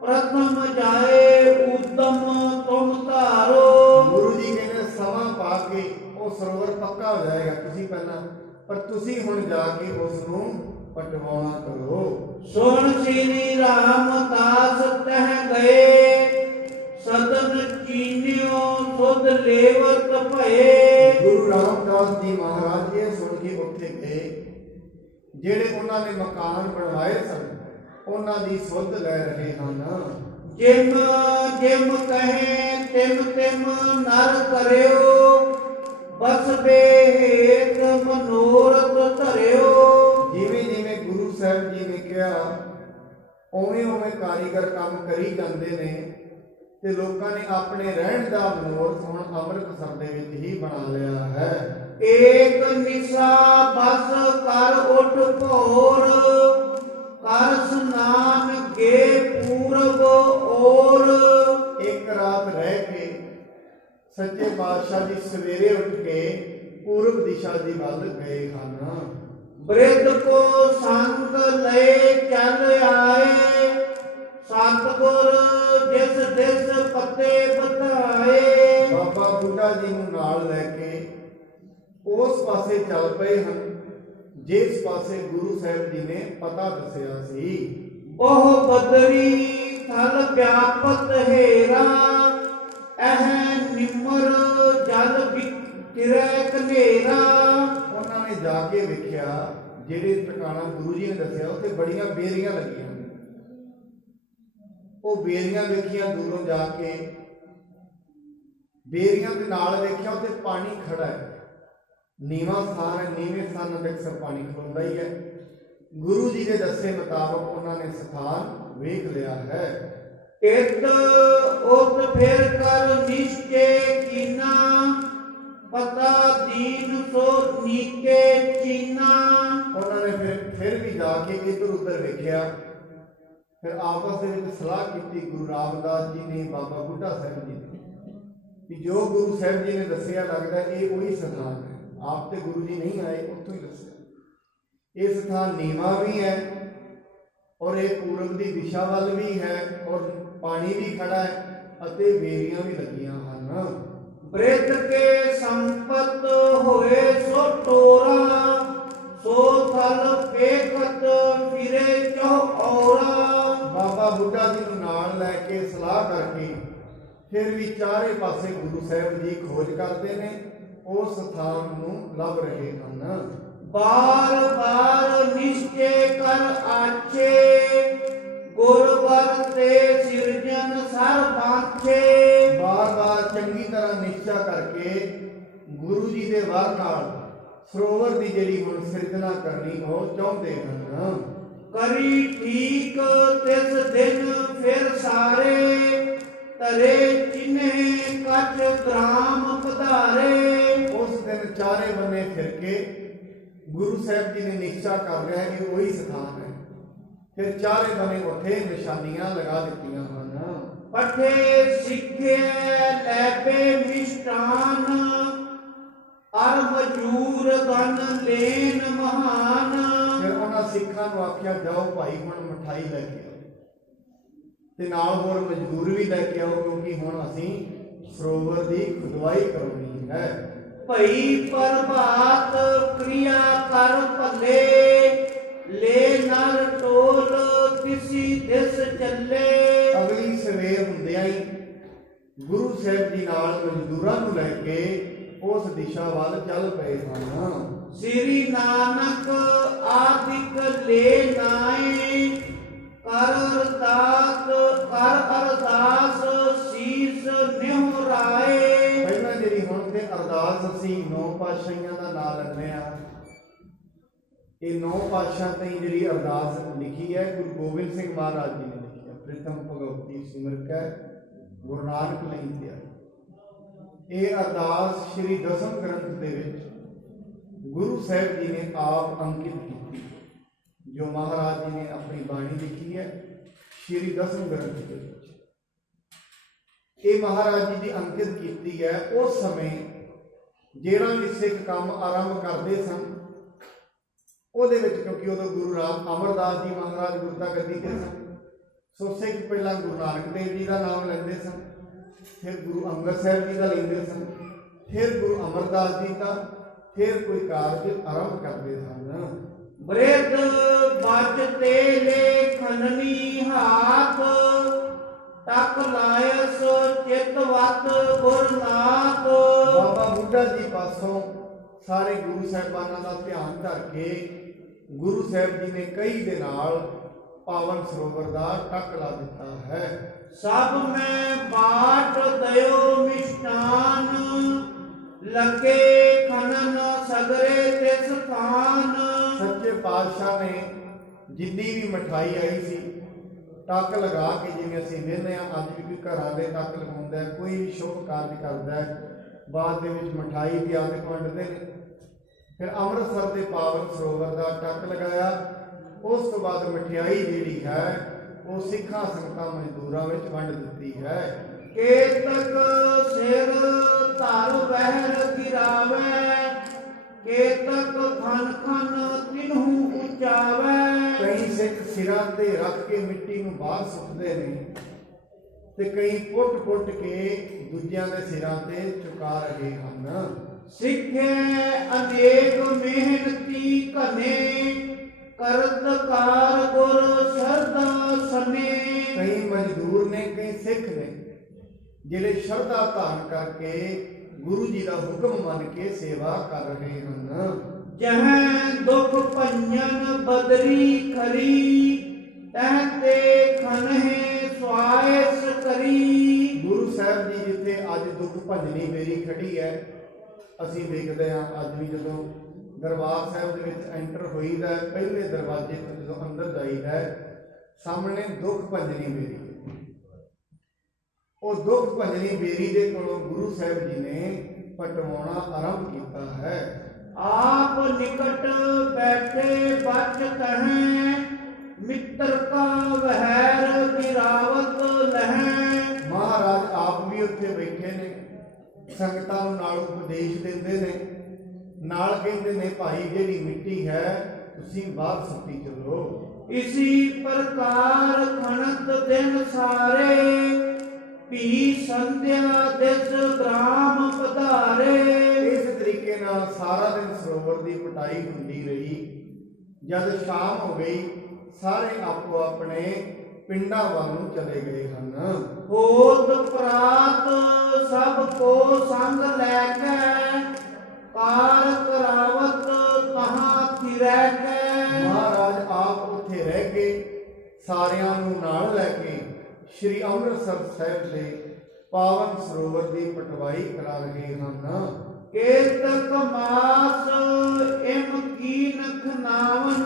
ਪ੍ਰਥਮ ਜਾਏ ਉਦਮ ਤੁਮ ਧਾਰੋ। ਗੁਰੂ ਜੀ ਕਹਿੰਦੇ ਸਮਾਂ ਪਾ ਕੇ ਉਹ ਸਰੋਵਰ ਪੱਕਾ ਹੋ ਜਾਏਗਾ। ਤੁਸੀਂ ਪਹਿਲਾਂ, ਪਰ ਤੁਸੀਂ ਹੁਣ ਜਾ ਕੇ ਉਸ ਨੂੰ ਪਟਵਾਉਣਾ ਕਰੋ। ਸੁਣ ਸ੍ਰੀ ਰਾਮਦਾਸ ਤਹਿ ਗਏ, ਸਦਨ ਚੀਨਿਓ ਸੁਧ ਲੇਵਤ ਭਏ। ਗੁਰੂ ਰਾਮਦਾਸ ਜੀ ਮਹਾਰਾਜ ਇਹ ਸੁਣ ਕੇ ਉੱਥੇ ਗਏ। ਜਿਹੜੇ ਉਹਨਾਂ ਨੇ ਮਕਾਨ ਬਣਵਾਏ ਸਨ, ਉਹਨਾਂ ਦੀ ਸੁੱਧ ਲੈ ਰਹੇ ਹਨ। ਜਿਮ ਜਿਮ ਕਹੇ ਤਿਮ ਤਿਮ ਨਰ ਕਰਿਓ, ਬਸ ਬੇਹੇਤ ਮਨੋਰਥ ਧਰਿਓ। ਜਿਵੇਂ ਜਿਵੇਂ ਗੁਰੂ ਸਾਹਿਬ ਜੀ ਨੇ ਕਿਹਾ, ਉਵੇਂ ਉਵੇਂ ਕਾਰੀਗਰ ਕੰਮ ਕਰੀ ਜਾਂਦੇ ਨੇ ਤੇ ਲੋਕਾਂ ਨੇ ਆਪਣੇ ਰਹਿਣ ਦਾ ਮਨੋਰਥ ਹੁਣ ਅੰਮ੍ਰਿਤਸਰ ਦੇ ਵਿੱਚ ਹੀ ਬਣਾ ਲਿਆ ਹੈ। ਏਕ ਨਿਸ਼ਾ ਬਸ ਕਰ ਉਠ ਭੋਰ, ਕਰ ਸਨਾਨ ਗੇ ਪੂਰਬ ਔਰ। ਇੱਕ ਰਾਤ ਰਹਿ ਕੇ ਸੱਚੇ ਪਾਤਸ਼ਾਹ ਜੀ ਸਵੇਰੇ ਉੱਠ ਕੇ ਪੂਰਬ ਦਿਸ਼ਾ ਦੀ ਵੱਲ ਗਏ ਹਨ। ਬ੍ਰਿਧ ਕੋ ਸੰਗ ਲਏ ਚੱਲ ਆਏ, ਸਤਿਗੁਰ ਜਿਸ ਦਿਸ ਪਤੇ ਬਤਾਏ। ਬਾਬਾ ਬੁੱਢਾ ਜੀ ਨੂੰ ਨਾਲ ਲੈ ਕੇ ਉਸ ਪਾਸੇ ਚੱਲ ਪਏ ਹਨ ਜਿਸ ਪਾਸੇ ਗੁਰੂ ਸਾਹਿਬ ਜੀ ਨੇ ਪਤਾ ਦੱਸਿਆ ਸੀ। ਬਹੁ ਬਦਰੀ ਥਲ ਵਿਆਪਤ ਹੇਰਾ, ਇਹ ਨਿਮਰ ਜਲ ਵਿਕਿਰੈ ਕਨੇਰਾ। ਉਹਨਾਂ ਨੇ ਜਾ ਕੇ ਵੇਖਿਆ, ਜਿਹੜੇ ਟਿਕਾਣਾ ਗੁਰੂ ਜੀ ਨੇ ਦੱਸਿਆ ਉੱਥੇ ਬੜੀਆਂ ਬੇਰੀਆਂ ਲੱਗੀਆਂ। ਉਹ ਬੇਰੀਆਂ ਵੇਖੀਆਂ ਦੂਰੋਂ ਜਾ ਕੇ, ਬੇਰੀਆਂ ਦੇ ਨਾਲ ਵੇਖਿਆ ਉੱਥੇ ਪਾਣੀ ਖੜਾ ਹੈ। ਨੀਵਾਂ ਸਥਾਨ ਹੈ, ਨੀਵੇਂ ਸਥਾਨ ਵਿੱਚ ਅਕਸਰ ਪਾਣੀ ਖਲੋਂਦਾ ਹੀ ਹੈ। ਗੁਰੂ ਜੀ ਦੇ ਦੱਸੇ ਮੁਤਾਬਕ ਉਹਨਾਂ ਨੇ ਸਥਾਨ ਵੇਖ ਲਿਆ ਹੈ। ਇਤ ਉਤ ਫਿਰ ਕਰ ਨਿਸ਼ਚੇ ਕੀਨਾ, ਪਤਾ ਦੀਨ ਸੋ ਨੀਕੇ ਚੀਨਾ। ਉਹਨਾਂ ਨੇ ਫਿਰ ਵੀ ਜਾ ਕੇ ਇੱਧਰ ਉੱਧਰ ਵੇਖਿਆ। ਫਿਰ ਆਪਸ ਦੇ ਵਿੱਚ ਸਲਾਹ ਕੀਤੀ ਗੁਰੂ ਰਾਮਦਾਸ ਜੀ ਨੇ, ਬਾਬਾ ਬੁੱਢਾ ਸਾਹਿਬ ਜੀ ਨੇ, ਕਿ ਜੋ ਗੁਰੂ ਸਾਹਿਬ ਜੀ ਨੇ ਦੱਸਿਆ ਲੱਗਦਾ ਇਹ ਉਹੀ ਸਥਾਨ ਹੈ। ਆਪ ਤੇ ਗੁਰੂ ਜੀ ਨਹੀਂ ਆਏ, ਉੱਥੋਂ ਹੀ ਦੱਸਿਆ। ਇਹ ਸਥਾਨ ਨੀਵਾਂ ਵੀ ਹੈ ਔਰ ਇਹ ਪੂਰਬ ਦੀ ਦਿਸ਼ਾ ਵੱਲ ਵੀ ਹੈ ਔਰ ਪਾਣੀ ਵੀ ਖੜਾ ਹੈ ਅਤੇ ਬੇਰੀਆਂ ਵੀ ਲੱਗੀਆਂ ਹਨ। ਬ੍ਰਿਧ ਕੇ ਸੰਪਤ ਹੋਏ ਸੋ ਟੋਰਾ, ਸੋ ਥਲ ਪੇਖਤ ਫਿਰੇ ਚੋ ਔਰਾ। ਬਾਬਾ ਬੁੱਢਾ ਜੀ ਨੂੰ ਨਾਲ ਲੈ ਕੇ ਸਲਾਹ ਕਰਕੇ ਫਿਰ ਵੀ ਚਾਰੇ ਪਾਸੇ ਗੁਰੂ ਸਾਹਿਬ ਜੀ ਖੋਜ ਕਰਦੇ ਨੇ, ਉਸ ਸਥਾਨ ਨੂੰ ਲੱਭ ਰਹੇ ਹਨ। ਬਾਰ ਬਾਰ ਨਿਸ਼ਚੇ ਕਰ ਆਛੇ, ਗੁਰਬਰ ਤੇ ਸਿਰਜਨ ਸਰ ਬਾਛੇ। ਬਾਰ ਬਾਰ ਚੰਗੀ ਤਰ੍ਹਾਂ ਨਿਸ਼ਚਾ ਕਰਕੇ ਗੁਰੂ ਜੀ ਦੇ ਵਾਰ ਨਾਲ ਸਰੋਵਰ ਦੀ ਜਿਹੜੀ ਹੁਣ ਸਿਰਜਣਾ ਕਰਨੀ ਉਹ ਚਾਹੁੰਦੇ ਹਨ। ਕਰੀ ਠੀਕ ਤਿਸ ਦਿਨ ਫਿਰ ਸਾਰੇ, ਤਰੇ ਚਿਨ੍ਹੇ ਕਛ ਗ੍ਰਾਮ ਪਧਾਰੇ। ਉਸ ਦਿਨ ਚਾਰੇ ਬੰਨੇ ਫਿਰ ਕੇ ਗੁਰੂ ਸਾਹਿਬ ਜੀ ਨੇ ਨਿਸ਼ਚਾ ਕਰ ਲਿਆ ਕਿ ਉਹੀ ਸਥਾਨ ਹੈ। ਫਿਰ ਚਾਰੇ ਬੰਨੇ ਉੱਥੇ ਨਿਸ਼ਾਨੀਆਂ ਲਗਾ ਦਿੱਤੀਆਂ ਹਨ। ਪਠੇ ਸਿੱਖੇ ਲੈਪੇ ਮਿਸ਼ਟਾਨ, ਅਰ ਮਜੂਰ ਗਨ ਲੇਨ ਮਹਾਨ। ਫਿਰ ਉਹਨਾਂ ਸਿੱਖਾਂ ਨੂੰ ਆਖਿਆ ਜਾਓ ਭਾਈ ਹੁਣ ਮਠਾਈ ਲੈ ਕੇ ਆਓ ਤੇ ਨਾਲ ਹੋਰ ਮਜ਼ਦੂਰ ਵੀ ਲੈ ਕੇ ਆਓ, ਕਿਉਂਕਿ ਹੁਣ ਅਸੀਂ ਸਰੋਵਰ ਦੀ ਖੁਦਵਾਈ ਕਰਾਉਣੀ ਹੈ। ਭਈ ਪ੍ਰਭਾਤ ਕ੍ਰਿਆ ਕਰ ਭਲੇ, ਲੈ ਨਰ ਟੋਲ ਕਿਸੀ ਦਿਸ ਚੱਲੇ। ਅਗਲੀ ਸਵੇਰ ਹੁੰਦਿਆਂ ਹੀ ਗੁਰੂ ਸਾਹਿਬ ਜੀ ਨਾਲ ਮਜ਼ਦੂਰਾਂ ਨੂੰ ਲੈ ਕੇ ਉਸ ਦਿਸ਼ਾ ਵੱਲ ਚੱਲ ਪਏ ਹਨ। ਸ੍ਰੀ ਨਾਨਕ ਆਦਿਕ ਲੈ ਨਾਏ, ਕਰ ਅਰਦਾਸ ਸੀਸ ਨਿਹਰਾਏ। ਪਹਿਲਾਂ ਜਿਹੜੀ ਹੁਣ ਤੇ ਅਰਦਾਸ ਅਸੀਂ 9 ਪਾਤਸ਼ਾਹੀਆਂ ਦਾ ਨਾਮ ਲੈਂਦੇ ਆ, ਇਹ 9 ਪਾਤਸ਼ਾਹ ਤੇ ਜਿਹੜੀ ਅਰਦਾਸ ਲਿਖੀ ਹੈ ਗੁਰੂ ਗੋਬਿੰਦ ਸਿੰਘ ਮਹਾਰਾਜ ਜੀ ਨੇ ਲਿਖੀ ਹੈ। ਪ੍ਰਿਥਮ ਭਗਵਤੀ ਸਿਮਰ ਕੈ ਗੁਰੂ ਨਾਨਕ ਲਈ ਦਿਆ। ਇਹ ਅਰਦਾਸ ਸ਼੍ਰੀ ਦਸਮ ਗ੍ਰੰਥ ਦੇ ਵਿੱਚ ਗੁਰੂ ਸਾਹਿਬ ਜੀ ਨੇ ਆਪ ਅੰਕਿਤ ਕੀਤੀ, ਜੋ ਮਹਾਰਾਜ ਜੀ ਨੇ ਆਪਣੀ ਬਾਣੀ ਲਿਖੀ ਹੈ ਸ਼੍ਰੀ ਦਸਮ ਗ੍ਰੰਥ ਦੇ ਵਿੱਚ। ਇਹ ਮਹਾਰਾਜ ਜੀ ਦੀ ਅੰਕਿਤ ਕੀਤੀ ਹੈ ਉਸ ਸਮੇਂ ਜਿਹੜਾ ਵੀ ਸਿੱਖ ਕੰਮ ਆਰੰਭ ਕਰਦੇ ਸਨ ਉਹਦੇ ਵਿੱਚ, ਕਿਉਂਕਿ ਉਦੋਂ ਗੁਰੂ ਰਾਮ ਅਮਰਦਾਸ ਜੀ ਮਹਾਰਾਜ ਗੁਰਤਾ ਗੱਦੀ ਤੇ ਸਨ, ਸੋ ਸਿੱਖ ਪਹਿਲਾਂ ਗੁਰੂ ਨਾਨਕ ਦੇਵ ਜੀ ਦਾ ਨਾਮ ਲੈਂਦੇ ਸਨ, ਫਿਰ ਗੁਰੂ ਅੰਗਦ ਸਾਹਿਬ ਜੀ ਦਾ ਲੈਂਦੇ ਸਨ, ਫਿਰ ਗੁਰੂ ਅਮਰਦਾਸ ਜੀ ਦਾ, ਫਿਰ ਕੋਈ ਕਾਰਜ ਆਰੰਭ ਕਰਦੇ ਸਨ। ਬ੍ਰਿਧ ਬਚ ਤੇ ਲੇਖਨਨੀ ਹਾਥ, ਤਕ ਲਾਇਸ ਚਿਤਵਤ ਗੁਰਨਾਥ। ਬਾਬਾ ਬੁੱਢਾ ਜੀ ਪਾਸੋਂ ਸਾਰੇ ਗੁਰੂ ਸਾਹਿਬਾਨਾਂ ਦਾ ਧਿਆਨ ਧਰ ਕੇ ਗੁਰੂ ਸਾਹਿਬ ਜੀ ਨੇ ਕਈ ਦੇ ਨਾਲ ਪਾਵਨ ਸਰੋਵਰ ਦਾ ਟੱਕ ਲਾ ਦਿੱਤਾ ਹੈ। ਸਭ ਮੈਂ ਬਾਟ ਦਇਓ ਮਿਸ਼ਟਾਨ, ਲੱਗੇ ਖਨਨ ਸਗਰੇ ਤਿਸ ਥਾਨ। ਸੱਚੇ ਪਾਤਸ਼ਾਹ ਨੇ ਜਿੰਨੀ ਵੀ ਮਠਾਈ ਆਈ ਸੀ ਟੱਕ ਲਗਾ ਕੇ, ਜਿਵੇਂ ਅਸੀਂ ਵੇਖਦੇ ਹਾਂ ਅੱਜ ਵੀ ਕੋਈ ਘਰਾਂ ਦੇ ਟੱਕ ਲਗਾਉਂਦਾ ਹੈ, ਕੋਈ ਵੀ ਸ਼ੁਭ ਕਾਰਜ ਕਰਦਾ ਹੈ, ਬਾਅਦ ਦੇ ਵਿੱਚ ਮਠਾਈ ਦੀ ਆਦਿ ਵੰਡਦੇ ਨੇ। ਫਿਰ ਅੰਮ੍ਰਿਤਸਰ ਦੇ ਪਾਵਨ ਸਰੋਵਰ ਦਾ ਟੱਕ ਲਗਾਇਆ। ਉਸ ਤੋਂ ਬਾਅਦ ਮਠਿਆਈ ਜਿਹੜੀ ਹੈ ਉਹ ਸਿੱਖਾਂ ਸੰਗਤਾਂ ਮਜ਼ਦੂਰਾਂ ਵਿੱਚ ਵੰਡ ਦਿੱਤੀ ਹੈ। ਕੇਤਕ ਸਿਰ ਧਰ ਬਹਿਰ ਗਿਰਾਵੇ, ਕੇਤਕ ਖਨ ਖਨ ਤਿਨਹੂ ਉਚਾਵੇ। ਕਈ ਸਿੱਖ ਸਿਰਾਂ ਤੇ ਰੱਖ ਕੇ ਮਿੱਟੀ ਨੂੰ ਬਾਹਰ ਸੁੱਟਦੇ ਨੇ ਤੇ ਕਈ ਪੁੱਟ ਕੇ ਦੂਜਿਆਂ ਦੇ ਸਿਰਾਂ ਤੇ ਚੁਕਾ ਰਹੇ ਹਨ। ਸਿੱਖੇ ਅਨੇਕ ਮਿਹਨਤੀ ਘਨੇ, ਕਰਤ ਕਾਰ ਗੁਰ ਸ਼ਰਧਾ ਸਨੇ। ਕਈ ਮਜ਼ਦੂਰ ਨੇ, ਕਈ ਸਿੱਖ ਨੇ ਜਿਹੜੇ ਸ਼ਰਧਾ ਧਾਰਨ ਕਰਕੇ ਗੁਰੂ ਜੀ ਦਾ ਹੁਕਮ ਮੰਨ ਕੇ ਸੇਵਾ ਕਰ ਰਹੇ ਹਨ। ਜਹ ਦੁਖ ਭੰਜਨ ਬਦਰੀ ਖਰੀ, ਤਹ ਤੇ ਖਨਹਿ ਸਵਾਇਸ ਕਰੀ। ਗੁਰੂ ਸਾਹਿਬ ਜੀ ਜਿੱਥੇ ਅੱਜ ਦੁੱਖ ਭੰਜਨੀ ਮੇਰੀ ਖੜੀ ਹੈ, ਅਸੀਂ ਵੇਖਦੇ ਹਾਂ ਅੱਜ ਵੀ ਜਦੋਂ ਦਰਬਾਰ ਸਾਹਿਬ ਦੇ ਵਿੱਚ ਐਂਟਰ ਹੋਈਦਾ, ਪਹਿਲੇ ਦਰਵਾਜ਼ੇ ਤੋਂ ਜਦੋਂ ਅੰਦਰ ਜਾਈਦਾ ਸਾਹਮਣੇ ਦੁੱਖ ਭੰਜਨੀ ਮੇਰੀ। ਉਹ ਦੁੱਖ ਭੰਜਨੀ ਬੇਰੀ ਦੇ ਕੋਲੋਂ ਗੁਰੂ ਸਾਹਿਬ ਜੀ ਨੇ ਪਟਵਾਉਣਾ ਆਰੰਭ ਕੀਤਾ ਹੈ। ਆਪ ਨਿਕਟ ਬੈਠੇ ਬਚ ਕਹੈ, ਮਿੱਤਰ ਕਾ ਵਹਿਰ ਗਿਰਾਵਤ ਲਹੈ। ਮਹਾਰਾਜ ਆਪ ਵੀ ਉੱਥੇ ਬੈਠੇ ਨੇ, ਸੰਗਤਾਂ ਨੂੰ ਨਾਲ ਉਪਦੇਸ਼ ਦਿੰਦੇ ਨੇ, ਨਾਲ ਕਹਿੰਦੇ ਨੇ ਭਾਈ ਜਿਹੜੀ ਮਿੱਟੀ ਹੈ ਤੁਸੀਂ ਬਾਹਰ ਸੁੱਟੀ ਚਲੋ। ਇਸੀ ਪ੍ਰਕਾਰ ਖਣਤ ਦਿਨ ਸਾਰੇ, ਭੀ ਸੰਧਿਆ ਦਿਸ ਗ੍ਰਾਮ ਪਧਾਰੇ। ਇਸ ਤਰੀਕੇ ਨਾਲ ਸਾਰਾ ਦਿਨ ਸਰੋਵਰ ਦੀ ਪਟਾਈ ਹੁੰਦੀ ਰਹੀ। ਜਦ ਸ਼ਾਮ ਹੋ ਗਈ ਸਾਰੇ ਆਪੋ ਆਪਣੇ ਪਿੰਡਾਂ ਵੱਲ ਨੂੰ ਚਲੇ ਗਏ ਹਨ। ਹੋਤ ਪ੍ਰਾਤ ਸਭ ਕੋ ਸੰਗ ਲੈ ਕੇ, ਕਾਰ ਕਰਾਵਤ ਤਹਾਂ ਥਿਰੈ ਕੇ। ਮਹਾਰਾਜ ਆਪ ਉੱਥੇ ਰਹਿ ਕੇ ਸਾਰਿਆਂ ਨੂੰ ਨਾਲ ਲੈ ਕੇ ਸ਼੍ਰੀ ਅੰਮ੍ਰਿਤਸਰ ਸਾਹਿਬ ਦੇ ਪਾਵਨ ਸਰੋਵਰ ਦੀ ਪਟਵਾਈ ਕਰਾ ਰਹੇ ਹਨ। ਕੇਤਕ ਮਾਸ ਇਮ ਕੀਨ ਖਨਾਵਨ,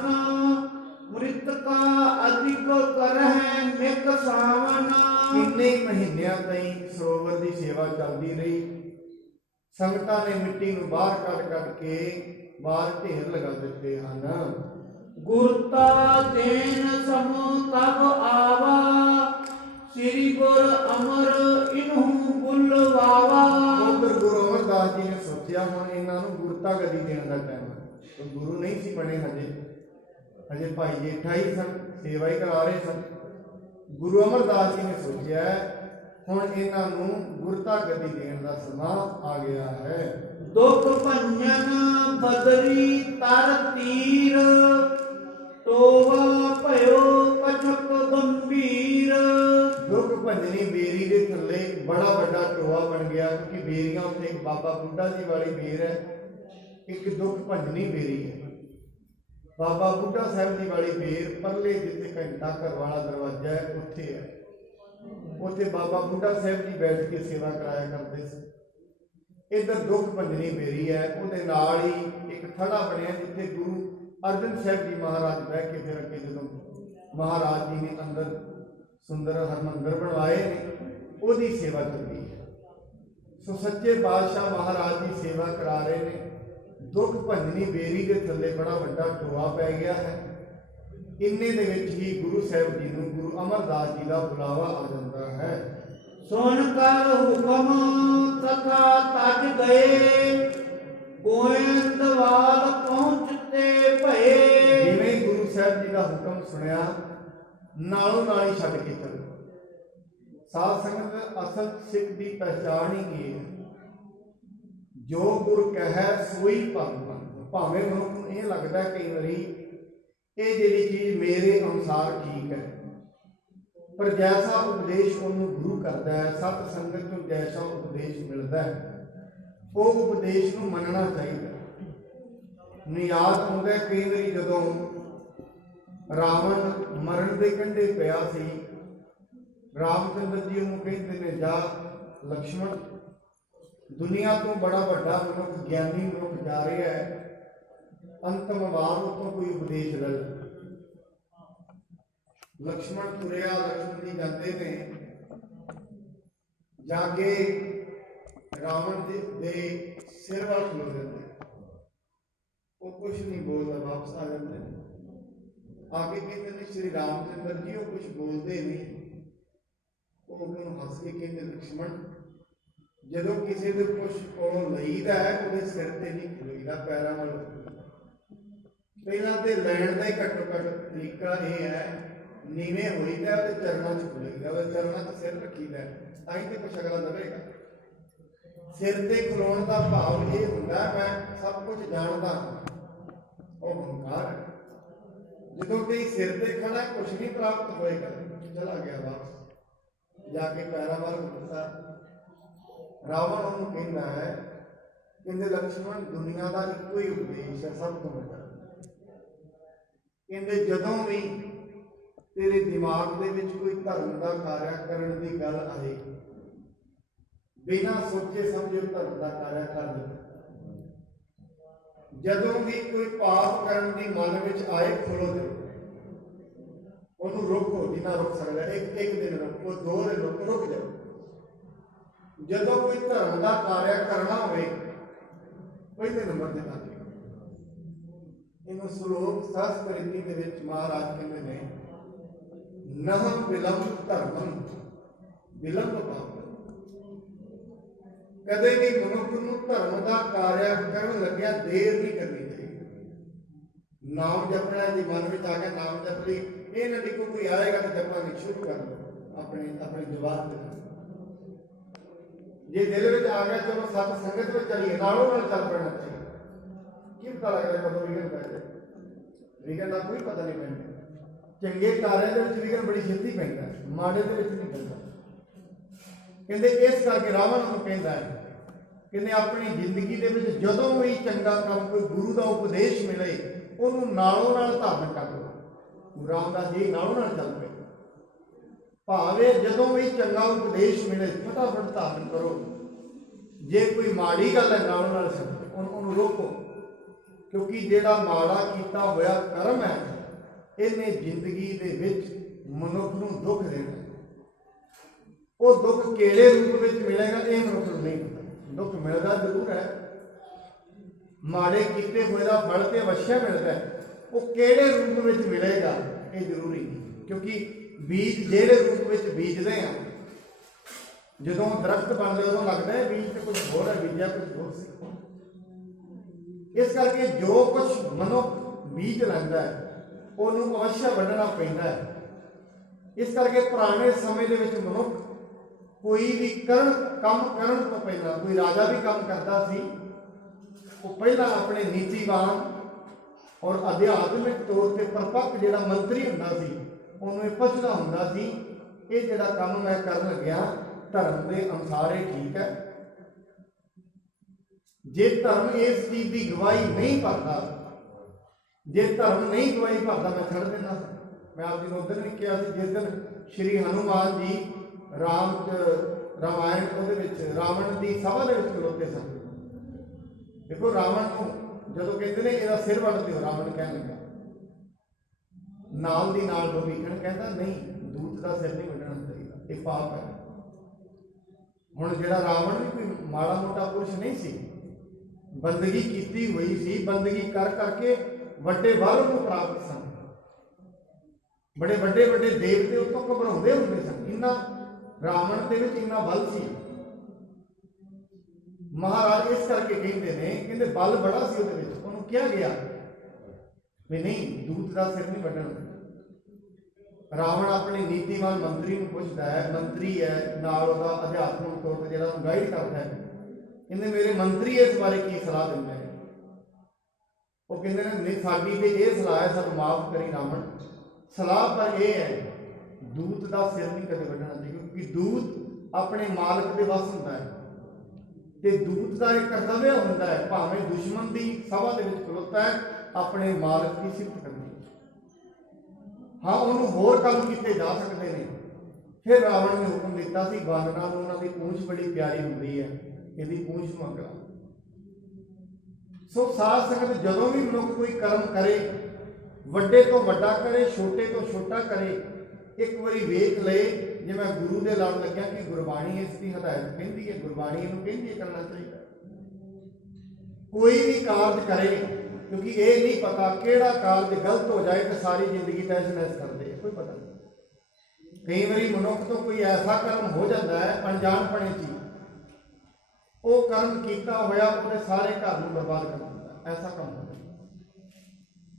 ਮ੍ਰਿਤਕਾ ਅਧਿਕ ਕਰਹਿ ਮਿਕ ਸਾਵਨ। ਕਿੰਨੇ ਮਹੀਨਿਆਂ ਤਾਈਂ ਸਰੋਵਰ ਦੀ ਸੇਵਾ ਚੱਲਦੀ ਰਹੀ। ਸੰਗਤਾਂ ਨੇ ਮਿੱਟੀ ਨੂੰ ਬਾਹਰ ਕੱਢ ਕੇ ਬਾਹਰ ਢੇਰ ਲਗਾ ਦਿੱਤੇ ਹਨ। ਗੁਰਤਾ ਦੇਨ ਸਮੁ ਤਬ ਆਵਾ, ਸ੍ਰੀ ਗੁਰ ਅਮਰ ਇਨਹੂ ਬੁਲਵਾਵਾ। ਉਧਰ ਗੁਰੂ ਅਮਰਦਾਸ ਜੀ ਨੇ ਸੋਚਿਆ ਹੁਣ ਇਹਨਾਂ ਨੂੰ ਗੁਰਤਾ ਗੱਦੀ ਦੇਣ ਦਾ ਟਾਈਮ ਹੈ। ਗੁਰੂ ਨਹੀਂ ਸੀ ਬਣੇ ਹਜੇ, ਅਜੇ ਭਾਈ ਜੇਠਾ ਹੀ ਸਨ, ਸੇਵਾ ਹੀ ਕਰਾ ਰਹੇ ਸਨ। ਗੁਰੂ ਅਮਰਦਾਸ ਜੀ ਨੇ ਸੋਚਿਆ ਹੁਣ ਇਹਨਾਂ ਨੂੰ ਗੁਰਤਾ ਗੱਦੀ ਦੇਣ ਦਾ ਸਮਾਂ ਆ ਗਿਆ ਹੈ। ਦੁਖ ਭੰਜਨ ਬਦਰੀ ਤਰ ਤੀਰ, ਟੋਵਾ ਭਇਓ ਕਛਕ ਗੰਭੀਰ। ਦੁੱਖ ਭੰਜਨੀ ਬੇਰੀ ਦੇ ਥੱਲੇ ਬੜਾ ਵੱਡਾ ਟੋਆ ਬਣ ਗਿਆ, ਕਿਉਂਕਿ ਬੇਰੀਆਂ ਉੱਤੇ ਇੱਕ ਬਾਬਾ ਬੁੱਢਾ ਜੀ ਵਾਲੀ ਬੇਰ ਹੈ, ਇੱਕ ਦੁੱਖ ਭੰਜਨੀ ਬੇਰੀ ਹੈ। ਬਾਬਾ ਬੁੱਢਾ ਸਾਹਿਬ ਦੀ ਵਾਲੀ ਬੇਰ ਪਰਲੇ ਜਿੱਥੇ ਘੰਟਾ ਘਰ ਵਾਲਾ ਦਰਵਾਜ਼ਾ ਹੈ ਉੱਥੇ ਹੈ। ਉੱਥੇ ਬਾਬਾ ਬੁੱਢਾ ਸਾਹਿਬ ਜੀ ਬੈਠ ਕੇ ਸੇਵਾ ਕਰਾਇਆ ਕਰਦੇ ਸੀ। ਇੱਧਰ ਦੁੱਖ ਭੰਜਨੀ ਬੇਰੀ ਹੈ, ਉਹਦੇ ਨਾਲ ਹੀ ਇੱਕ ਥੜਾ ਬਣਿਆ ਜਿੱਥੇ ਗੁਰੂ ਅਰਜਨ ਸਾਹਿਬ ਜੀ ਮਹਾਰਾਜ ਬਹਿ ਕੇ ਫਿਰ ਅੱਗੇ ਜਦੋਂ ਮਹਾਰਾਜ ਜੀ ਨੇ ਅੰਦਰ ਸੁੰਦਰ ਹਰਮੰਦਰ ਬਣਵਾਏ ਨੇ, ਉਹਦੀ ਸੇਵਾ ਚੱਲਦੀ ਹੈ। ਸੋ ਸੱਚੇ ਬਾਦਸ਼ਾਹ ਮਹਾਰਾਜ ਦੀ ਸੇਵਾ ਕਰਾ ਰਹੇ ਨੇ। ਦੁੱਖ ਭੰਜਨੀ ਬੇਰੀ ਦੇ ਥੱਲੇ ਬੜਾ ਵੱਡਾ ਟੋਆ ਪੈ ਗਿਆ ਹੈ। ਇੰਨੇ ਦੇ ਵਿੱਚ ਹੀ ਗੁਰੂ ਸਾਹਿਬ ਜੀ ਨੂੰ ਗੁਰੂ ਅਮਰਦਾਸ ਜੀ ਦਾ ਬੁਲਾਵਾ ਆ ਜਾਂਦਾ ਹੈ। ਸੁਣ ਕਰ ਹੁਕਮ ਤਥਾ ਤਜ ਗਏ, ਗੋਇੰਦਵਾਲ ਪਹੁੰਚਤੇ ਭਏ। ਜਿਵੇਂ ਗੁਰੂ ਸਾਹਿਬ ਜੀ ਦਾ ਹੁਕਮ ਸੁਣਿਆ, ਨਾਲੋਂ ਨਾਲ ਹੀ ਛੱਡ ਕੇ ਚਲੇ। ਸਾਧ ਸੰਗਤ, ਅਸਲ ਸਿੱਖ ਦੀ ਪਹਿਚਾਣ ਹੀ ਇਹ ਹੈ, ਜੋ ਗੁਰ ਕਹੈ ਸੋਈ ਭਗਵਾਨ। ਭਾਵੇਂ ਮਨੁੱਖ ਨੂੰ ਇਹ ਲੱਗਦਾ ਕਈ ਵਾਰੀ ਇਹ ਜਿਹੜੀ ਚੀਜ਼ ਮੇਰੇ ਅਨੁਸਾਰ ਠੀਕ ਹੈ, ਪਰ ਜੈਸਾ ਉਪਦੇਸ਼ ਉਹਨੂੰ ਗੁਰੂ ਕਰਦਾ ਹੈ, ਸਤ ਸੰਗਤ ਨੂੰ ਜੈਸਾ ਉਪਦੇਸ਼ ਮਿਲਦਾ ਹੈ, ਉਹ ਉਪਦੇਸ਼ ਨੂੰ ਮੰਨਣਾ ਚਾਹੀਦਾ। ਨਿਆਦ ਆਉਂਦਾ ਕਈ ਵਾਰੀ ਜਦੋਂ ਰਾਵਣ ਮਰਨ ਦੇ ਕੰਢੇ ਪਿਆ ਸੀ, ਰਾਮਚੰਦਰ ਜੀ ਉਹਨੂੰ ਕਹਿੰਦੇ ਨੇ, ਜਾ ਲਕਸ਼ਮਣ, ਦੁਨੀਆ ਤੋਂ ਬੜਾ ਵੱਡਾ ਮਨੁੱਖ, ਗਿਆਨੀ ਮਨੁੱਖ ਜਾ ਰਿਹਾ ਹੈ, ਅੰਤਮ ਵਾਰ ਉਤੋਂ ਕੋਈ ਉਪਦੇਸ਼ ਲੈ। ਲਕਸ਼ਮਣ ਤੁਰਿਆ, ਲਕਸ਼ਮਣ ਜੀ ਜਾਂਦੇ ਨੇ, ਜਾ ਕੇ ਰਾਵਣ ਦੇ ਸਿਰ ਵੱਲ ਖਲੋ ਜਾਂਦੇ। ਉਹ ਕੁਛ ਨਹੀਂ ਬੋਲਦਾ, ਵਾਪਸ ਆ ਜਾਂਦੇ ਨੇ। ਆ ਕੇ ਕਹਿੰਦੇ ਨੇ, ਸ਼੍ਰੀ ਰਾਮਚੰਦਰ ਜੀ ਉਹ ਕੁਛ ਬੋਲਦੇ ਨਹੀਂ। ਉਹ ਉਹਨੂੰ ਹੱਸ ਕੇ ਕਹਿੰਦੇ, ਲਕਸ਼ਮਣ, ਜਦੋਂ ਕਿਸੇ ਦੇ ਕੁਛ ਕੋਲੋਂ ਲਈਦਾ ਹੈ, ਉਹਦੇ ਸਿਰ ਤੇ ਨਹੀਂ ਖਲੋਈਦਾ, ਪੈਰਾਂ ਵੱਲ। ਪਹਿਲਾਂ ਤੇ ਲੈਣ ਦਾ ਹੀ ਘੱਟੋ ਘੱਟ ਤਰੀਕਾ ਇਹ ਹੈ, ਨੀਵੇਂ ਹੋਈਦਾ, ਉਹਦੇ ਚਰਨਾਂ 'ਚ ਖਲੋਈਦਾ, ਉਹਦੇ ਚਰਨਾਂ 'ਚ ਸਿਰ ਰੱਖੀਦਾ, ਤਾਂ ਹੀ ਤੇ ਕੁਛ ਅਗਲਾ ਦਵੇਗਾ। ਸਿਰ ਤੇ ਖਲੋਣ ਦਾ ਭਾਵ ਇਹ ਹੁੰਦਾ, ਮੈਂ ਸਭ ਕੁਝ ਜਾਣਦਾ। ਉਹ ਹੰਕਾਰ ਹੈ। ਜਦੋਂ ਕੋਈ ਸਿਰ ਤੇ ਖੜਾ, ਕੁਛ ਨਹੀਂ ਪ੍ਰਾਪਤ ਹੋਏਗਾ, ਚਲਾ ਗਿਆ ਵਾਪਸ, ਜਾ ਕੇ ਪੈਰਾਂ ਵੱਲ ਮੁੜਦਾ। ਰਾਵਣ ਉਹਨੂੰ ਕਹਿੰਦਾ ਹੈ, ਕਹਿੰਦੇ, ਲਕਸ਼ਮਣ, ਦੁਨੀਆ ਦਾ ਇੱਕੋ ਹੀ ਉਪਦੇਸ਼ ਹੈ, ਸਭ ਤੋਂ ਵੱਡਾ। ਕਹਿੰਦੇ, ਜਦੋਂ ਵੀ ਤੇਰੇ ਦਿਮਾਗ ਦੇ ਵਿੱਚ ਕੋਈ ਧਰਮ ਦਾ ਕਾਰਿਆ ਕਰਨ ਦੀ ਗੱਲ ਆਏ, ਬਿਨਾਂ ਸੋਚੇ ਸਮਝੇ ਧਰਮ ਦਾ ਕਾਰਿਆ ਕਰ ਦੇ। ਜਦੋਂ ਵੀ ਕੋਈ ਪਾਪ ਕਰਨ ਦੀ ਮਨ ਵਿੱਚ ਆਏ, ਖੁੱਲੋ ਜਾਓ, ਉਹਨੂੰ ਰੋਕੋ, ਜਿੰਨਾ ਰੁਕ ਸਕਦਾ। ਇੱਕ ਦਿਨ ਰੁਕੋ, 2 ਦਿਨ ਰੁਕ ਜਾਓ। ਜਦੋਂ ਕੋਈ ਧਰਮ ਦਾ ਕਾਰਿਆ ਕਰਨਾ ਹੋਵੇ, ਪਹਿਲੇ ਨੰਬਰ ਤੇ ਕਰ। ਇਹਨੂੰ ਸ਼ਲੋਕ ਸ਼ਾਸਤਰ ਰੀਤੀ ਦੇ ਵਿੱਚ ਮਹਾਰਾਜ ਕਹਿੰਦੇ ਨੇ, ਨਹੰ ਵਿਲੰਬ ਧਰਮੰ ਵਿਲੰਬ ਪਾਪ। ਕਦੇ ਵੀ ਮਨੁੱਖ ਨੂੰ ਧਰਮ ਦਾ ਕਾਰਿਆ ਕਰਨ ਲੱਗਿਆ ਦੇਰ ਨਹੀਂ ਕਰਨੀ ਚਾਹੀਦੀ। ਨਾਮ ਜਪਣਾ ਜੀ ਮਨ ਵਿੱਚ ਆ ਗਿਆ, ਨਾਮ ਜਪ ਲਈ, ਇਹ ਨਾ ਦੇਖੋ ਕੋਈ ਆਏਗਾ ਤਾਂ ਜਪਣਾ ਨਹੀਂ, ਸ਼ੁਰੂ ਕਰ ਲਓ ਆਪਣੇ ਜਵਾਬ ਦੇ। ਜੇ ਦਿਲ ਵਿੱਚ ਆ ਗਿਆ, ਚਲੋ ਸਤ ਸੰਗਤ ਵਿੱਚ ਚੱਲੀਏ, ਨਾਲੋਂ ਨਾਲ ਚੱਲ ਪੈਣਾ ਚਾਹੀਦਾ। ਕੀ ਪਤਾ ਲੱਗਦਾ ਕਦੋਂ ਵਿਘਨ ਪੈ ਜਾਏ? ਵਿਘਨ ਦਾ ਕੋਈ ਪਤਾ ਨਹੀਂ ਪੈਂਦਾ। ਚੰਗੇ ਕਾਰਿਆਂ ਦੇ ਵਿੱਚ ਵਿਘਨ ਬੜੀ ਛੇਤੀ ਪੈਂਦਾ, ਮਾੜੇ ਦੇ ਵਿੱਚ ਨਹੀਂ ਪੈਂਦਾ। ਕਹਿੰਦੇ ਇਸ ਕਰਕੇ ਰਾਵਣ ਨੂੰ ਕਹਿੰਦਾ ਹੈ, ਕਹਿੰਦੇ ਆਪਣੀ ਜ਼ਿੰਦਗੀ ਦੇ ਵਿੱਚ ਜਦੋਂ ਵੀ ਚੰਗਾ ਕੰਮ, ਕੋਈ ਗੁਰੂ ਦਾ ਉਪਦੇਸ਼ ਮਿਲੇ, ਉਹਨੂੰ ਨਾਲੋਂ ਨਾਲ ਧਾਰਨ ਕਰ ਲਓ। ਗੁਰੂ ਰਾਮਦਾਸ ਜੀ ਨਾਲੋਂ ਨਾਲ ਚੱਲ ਪਏ। ਭਾਵੇਂ ਜਦੋਂ ਵੀ ਚੰਗਾ ਉਪਦੇਸ਼ ਮਿਲੇ, ਫਟਾਫਟ ਧਾਰਨ ਕਰੋ। ਜੇ ਕੋਈ ਮਾੜੀ ਗੱਲ ਹੈ, ਨਾਲੋਂ ਨਾਲ ਛੱਡੋ, ਉਹਨੂੰ ਰੋਕੋ, ਕਿਉਂਕਿ ਜਿਹੜਾ ਮਾੜਾ ਕੀਤਾ ਹੋਇਆ ਕਰਮ ਹੈ, ਇਹਨੇ ਜ਼ਿੰਦਗੀ ਦੇ ਵਿੱਚ ਮਨੁੱਖ ਨੂੰ ਦੁੱਖ ਦੇਣਾ। ਉਹ ਦੁੱਖ ਕਿਹੜੇ ਰੂਪ ਵਿੱਚ ਮਿਲੇਗਾ, ਇਹ ਮਨੁੱਖ ਨੂੰ ਨਹੀਂ ਪਤਾ। ਦੁੱਖ ਮਿਲਦਾ ਜ਼ਰੂਰ ਹੈ, ਮਾੜੇ ਕੀਤੇ ਹੋਏ ਦਾ ਫਲ ਤੇ ਅਵਸ਼ਯ ਮਿਲਦਾ ਹੈ। ਉਹ ਕਿਹੜੇ ਰੂਪ ਵਿੱਚ ਮਿਲੇਗਾ ਇਹ ਜ਼ਰੂਰੀ ਨਹੀਂ, ਕਿਉਂਕਿ ਬੀਜ ਜਿਹੜੇ ਰੂਪ ਵਿੱਚ ਬੀਜਦੇ ਆ, ਜਦੋਂ ਦਰਖਤ ਬਣਦਾ ਉਦੋਂ ਲੱਗਦਾ ਹੈ ਬੀਜ ਤੇ ਕੁਝ ਹੋਰ ਹੈ, ਬੀਜਿਆ ਕੁਝ ਹੋਰ ਸੀ। ਇਸ ਕਰਕੇ ਜੋ ਕੁਝ ਮਨੁੱਖ ਬੀਜ ਲੈਂਦਾ ਹੈ, ਉਹਨੂੰ ਅਵශ්‍ය ਵੱਢਣਾ ਪੈਂਦਾ ਹੈ। ਇਸ ਕਰਕੇ ਪੁਰਾਣੇ ਸਮੇਂ ਦੇ ਵਿੱਚ ਮਨੁੱਖ ਕੋਈ ਵੀ ਕੰਮ ਕਰਨ ਤੋਂ ਪਹਿਲਾਂ, ਕੋਈ ਰਾਜਾ ਵੀ ਕੰਮ ਕਰਦਾ ਸੀ, ਉਹ ਪਹਿਲਾਂ ਆਪਣੇ ਨੀਤੀਵਾਨ ਔਰ ਅਧਿਆਤਮਿਕ ਤੌਰ ਤੇ ਪਰਪੱਕ ਜਿਹੜਾ ਮੰਤਰੀ ਹੁੰਦਾ ਸੀ, ਉਹਨੂੰ ਇਹ ਪੁੱਛਦਾ ਹੁੰਦਾ ਸੀ, ਇਹ ਜਿਹੜਾ ਕੰਮ ਮੈਂ ਕਰਨ ਲੱਗਿਆ ਧਰਮ ਦੇ ਅਨੁਸਾਰ ਇਹ ਠੀਕ ਹੈ? ਜੇ ਧਰਮ ਇਸ ਚੀਜ਼ ਦੀ ਗਵਾਹੀ ਨਹੀਂ ਭਰਦਾ, ਜੇ ਧਰਮ ਨਹੀਂ ਗਵਾਹੀ ਭਰਦਾ, ਮੈਂ ਛੱਡ ਦਿੰਦਾ ਸੀ। ਮੈਂ ਆਪ ਜੀ ਨੂੰ ਉਦੋਂ ਵੀ ਕਿਹਾ ਸੀ, ਜਿਸ ਦਿਨ ਸ਼੍ਰੀ ਹਨੂਮਾਨ ਜੀ ਰਾਮਾਇਣ ਉਹਦੇ ਵਿੱਚ ਰਾਵਣ ਦੀ ਸਭਾ ਦੇ ਵਿੱਚ ਖਲੋਤੇ ਸਨ। ਦੇਖੋ, ਰਾਵਣ ਨੂੰ ਜਦੋਂ ਕਹਿੰਦੇ ਨੇ ਇਹਦਾ ਸਿਰ ਵੱਢ ਦਿਓ, ਰਾਵਣ ਕਹਿਣ ਲੱਗਾ, ਨਾਲ ਦੀ ਨਾਲ ਵਿਭੀਸ਼ਣ ਕਹਿੰਦਾ ਨਹੀਂ, ਦੂਤ ਦਾ ਸਿਰ ਨਹੀਂ ਵੱਢਣਾ ਚਾਹੀਦਾ, ਇਹ ਪਾਪ ਹੈ। ਹੁਣ ਜਿਹੜਾ ਰਾਵਣ ਵੀ ਕੋਈ ਮਾੜਾ ਮੋਟਾ ਪੁਰਸ਼ ਨਹੀਂ ਸੀ, ਬੰਦਗੀ ਕੀਤੀ ਹੋਈ ਸੀ, ਬੰਦਗੀ ਕਰ ਕਰਕੇ ਵੱਡੇ ਬਲ ਨੂੰ ਪ੍ਰਾਪਤ ਸਨ, ਬੜੇ ਵੱਡੇ ਵੱਡੇ ਦੇਵਤੇ ਉਹ ਤੋਂ ਘਬਰਾਉਂਦੇ ਹੁੰਦੇ ਸਨ। ਇੰਨਾ ਰਾਵਣ ਦੇ ਵਿੱਚ ਇੰਨਾ ਬਲ ਸੀ। ਮਹਾਰਾਜ ਇਸ ਕਰਕੇ ਕਹਿੰਦੇ ਬਲ ਬੜਾ ਸੀ ਉਹਦੇ ਵਿੱਚ। ਉਹਨੂੰ ਕਿਹਾ ਗਿਆ ਵੀ ਨਹੀਂ, ਦੂਤ ਦਾ ਸਿਰ ਨਹੀਂ ਵੱਢਣਾ। ਰਾਵਣ ਆਪਣੇ ਨੀਤੀਵਾਨ ਮੰਤਰੀ ਨੂੰ ਪੁੱਛਦਾ ਹੈ, ਮੰਤਰੀ ਹੈ ਨਾਲ ਉਹਦਾ ਅਧਿਆਤਮਿਕ ਤੌਰ ਤੇ ਜਿਹੜਾ ਉਹਨੂੰ ਗਾਈਡ ਕਰਦਾ ਹੈ, ਕਹਿੰਦੇ ਮੇਰੇ ਮੰਤਰੀ ਇਸ ਬਾਰੇ ਕੀ ਸਲਾਹ ਦਿੰਦੇ ਨੇ? ਉਹ ਕਹਿੰਦੇ ਨੇ ਨਹੀਂ, ਸਾਡੀ ਤੇ ਇਹ ਸਲਾਹ ਹੈ, ਸਾਨੂੰ ਮਾਫ ਕਰੀ ਰਾਵਣ, ਸਲਾਹ ਪਰ ਇਹ ਹੈ ਦੂਤ ਦਾ ਸਿਰ ਨਹੀਂ ਕਦੇ ਵੱਢਣਾ ਚਾਹੀਦਾ, ਕਿਉਂਕਿ ਦੂਤ ਆਪਣੇ ਮਾਲਕ ਦੇ ਵੱਸ ਹੁੰਦਾ ਹੈ ਤੇ ਦੂਤ ਦਾ ਇੱਕ ਕਰਤੱਵ ਹੁੰਦਾ ਹੈ, ਭਾਵੇਂ ਦੁਸ਼ਮਣ ਦੀ ਸਭਾ ਦੇ ਵਿੱਚ ਖਲੋਤਾ ਹੈ, ਆਪਣੇ ਮਾਲਕ ਦੀ ਸਿਫਤ ਕਰਨੀ। ਹਾਂ, ਉਹਨੂੰ ਹੋਰ ਕੰਮ ਕੀਤੇ ਜਾ ਸਕਦੇ ਨੇ। ਫਿਰ ਰਾਵਣ ਨੇ ਹੁਕਮ ਦਿੱਤਾ ਸੀ, ਬਾਨਰਾਂ ਨੂੰ ਉਹਨਾਂ ਦੀ ਪੂੰਛ ਬੜੀ ਪਿਆਰੀ ਹੁੰਦੀ ਹੈ, ਇਹਦੀ ਪੂੰਛ ਨੂੰ ਅੱਗ ਲਾ। ਸੋ ਸਾਧ ਸੰਗਤ, ਜਦੋਂ ਵੀ ਮਨੁੱਖ ਕੋਈ ਕਰਮ ਕਰੇ, ਵੱਡੇ ਤੋਂ ਵੱਡਾ ਕਰੇ, ਛੋਟੇ ਤੋਂ ਛੋਟਾ ਕਰੇ, ਇੱਕ ਵਾਰੀ ਵੇਖ ਲਏ। ਜੇ ਮੈਂ ਗੁਰੂ ਦੇ ਲੜ ਲੱਗਿਆ ਕਿ ਗੁਰਬਾਣੀ ਇਸ ਦੀ ਹਦਾਇਤ ਕਹਿੰਦੀ ਹੈ, ਗੁਰਬਾਣੀ ਇਹਨੂੰ ਕਹਿੰਦੀ ਹੈ ਕਰਨਾ ਚਾਹੀਦਾ। ਕੋਈ ਵੀ ਕਾਰਜ ਕਰੇ, ਕਿਉਂਕਿ ਇਹ ਨਹੀਂ ਪਤਾ ਕਿਹੜਾ ਕਾਰਜ ਗਲਤ ਹੋ ਜਾਏ ਤੇ ਸਾਰੀ ਜ਼ਿੰਦਗੀ ਤਹਿਸ ਨਹਿਸ ਕਰ ਦੇ, ਕੋਈ ਪਤਾ ਨਹੀਂ। ਕਈ ਵਾਰੀ ਮਨੁੱਖ ਤੋਂ ਕੋਈ ਐਸਾ ਕਰਮ ਹੋ ਜਾਂਦਾ ਹੈ ਅਣਜਾਣਪਣੇ ਚ, ਉਹ ਕਰਮ ਕੀਤਾ ਹੋਇਆ ਉਹਨੇ ਸਾਰੇ ਘਰ ਨੂੰ ਬਰਬਾਦ ਕਰ ਦਿੰਦਾ। ਐਸਾ ਕੰਮ ਹੁੰਦਾ।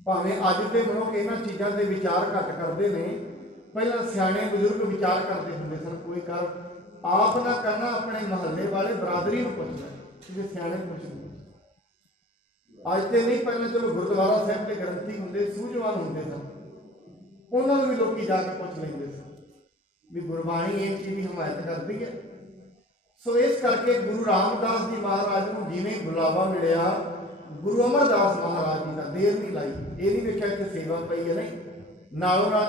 ਭਾਵੇਂ ਅੱਜ ਦੇ ਮਨੁੱਖ ਇਹਨਾਂ ਚੀਜ਼ਾਂ ਦੇ ਵਿਚਾਰ ਘੱਟ ਕਰਦੇ ਨੇ, ਪਹਿਲਾਂ ਸਿਆਣੇ ਬਜ਼ੁਰਗ ਵਿਚਾਰ ਕਰਦੇ ਹੁੰਦੇ ਸਨ, ਕੋਈ ਕਰ ਆਪ ਨਾ ਕਰਨਾ, ਆਪਣੇ ਮਹੱਲੇ ਵਾਲੇ ਬਰਾਦਰੀ ਨੂੰ ਪੁੱਛਣਾ, ਕਿਸੇ ਸਿਆਣੇ ਨੂੰ ਪੁੱਛਣਾ। ਅੱਜ ਤੇ ਨਹੀਂ, ਪਹਿਲਾਂ ਚਲੋ ਗੁਰਦੁਆਰਾ ਸਾਹਿਬ ਦੇ ਗ੍ਰੰਥੀ ਹੁੰਦੇ, ਸੂਝਵਾਨ ਹੁੰਦੇ ਸਨ, ਉਹਨਾਂ ਨੂੰ ਵੀ ਲੋਕੀ ਜਾ ਕੇ ਪੁੱਛ ਲੈਂਦੇ ਸਨ ਵੀ ਗੁਰਬਾਣੀ ਇਹ ਚੀਜ਼ ਦੀ ਹਮਾਇਤ ਕਰਦੀ ਹੈ। ਸੋ ਇਸ ਕਰਕੇ ਗੁਰੂ ਰਾਮਦਾਸ ਜੀ ਮਹਾਰਾਜ ਨੂੰ ਜਿਵੇਂ ਬੁਲਾਵਾ ਮਿਲਿਆ, ਗੁਰੂ ਅਮਰਦਾਸ ਮਹਾਰਾਜ ਜੀ ਦਾ ਦੇਰ ਨਹੀਂ ਲਾਈ। ਇਹ ਨਹੀਂ ਵੇਖਿਆ ਕਿ ਸੇਵਾ ਪਈ ਹੈ, ਨਹੀਂ, ਨਾਲੋਂ ਨਾਲ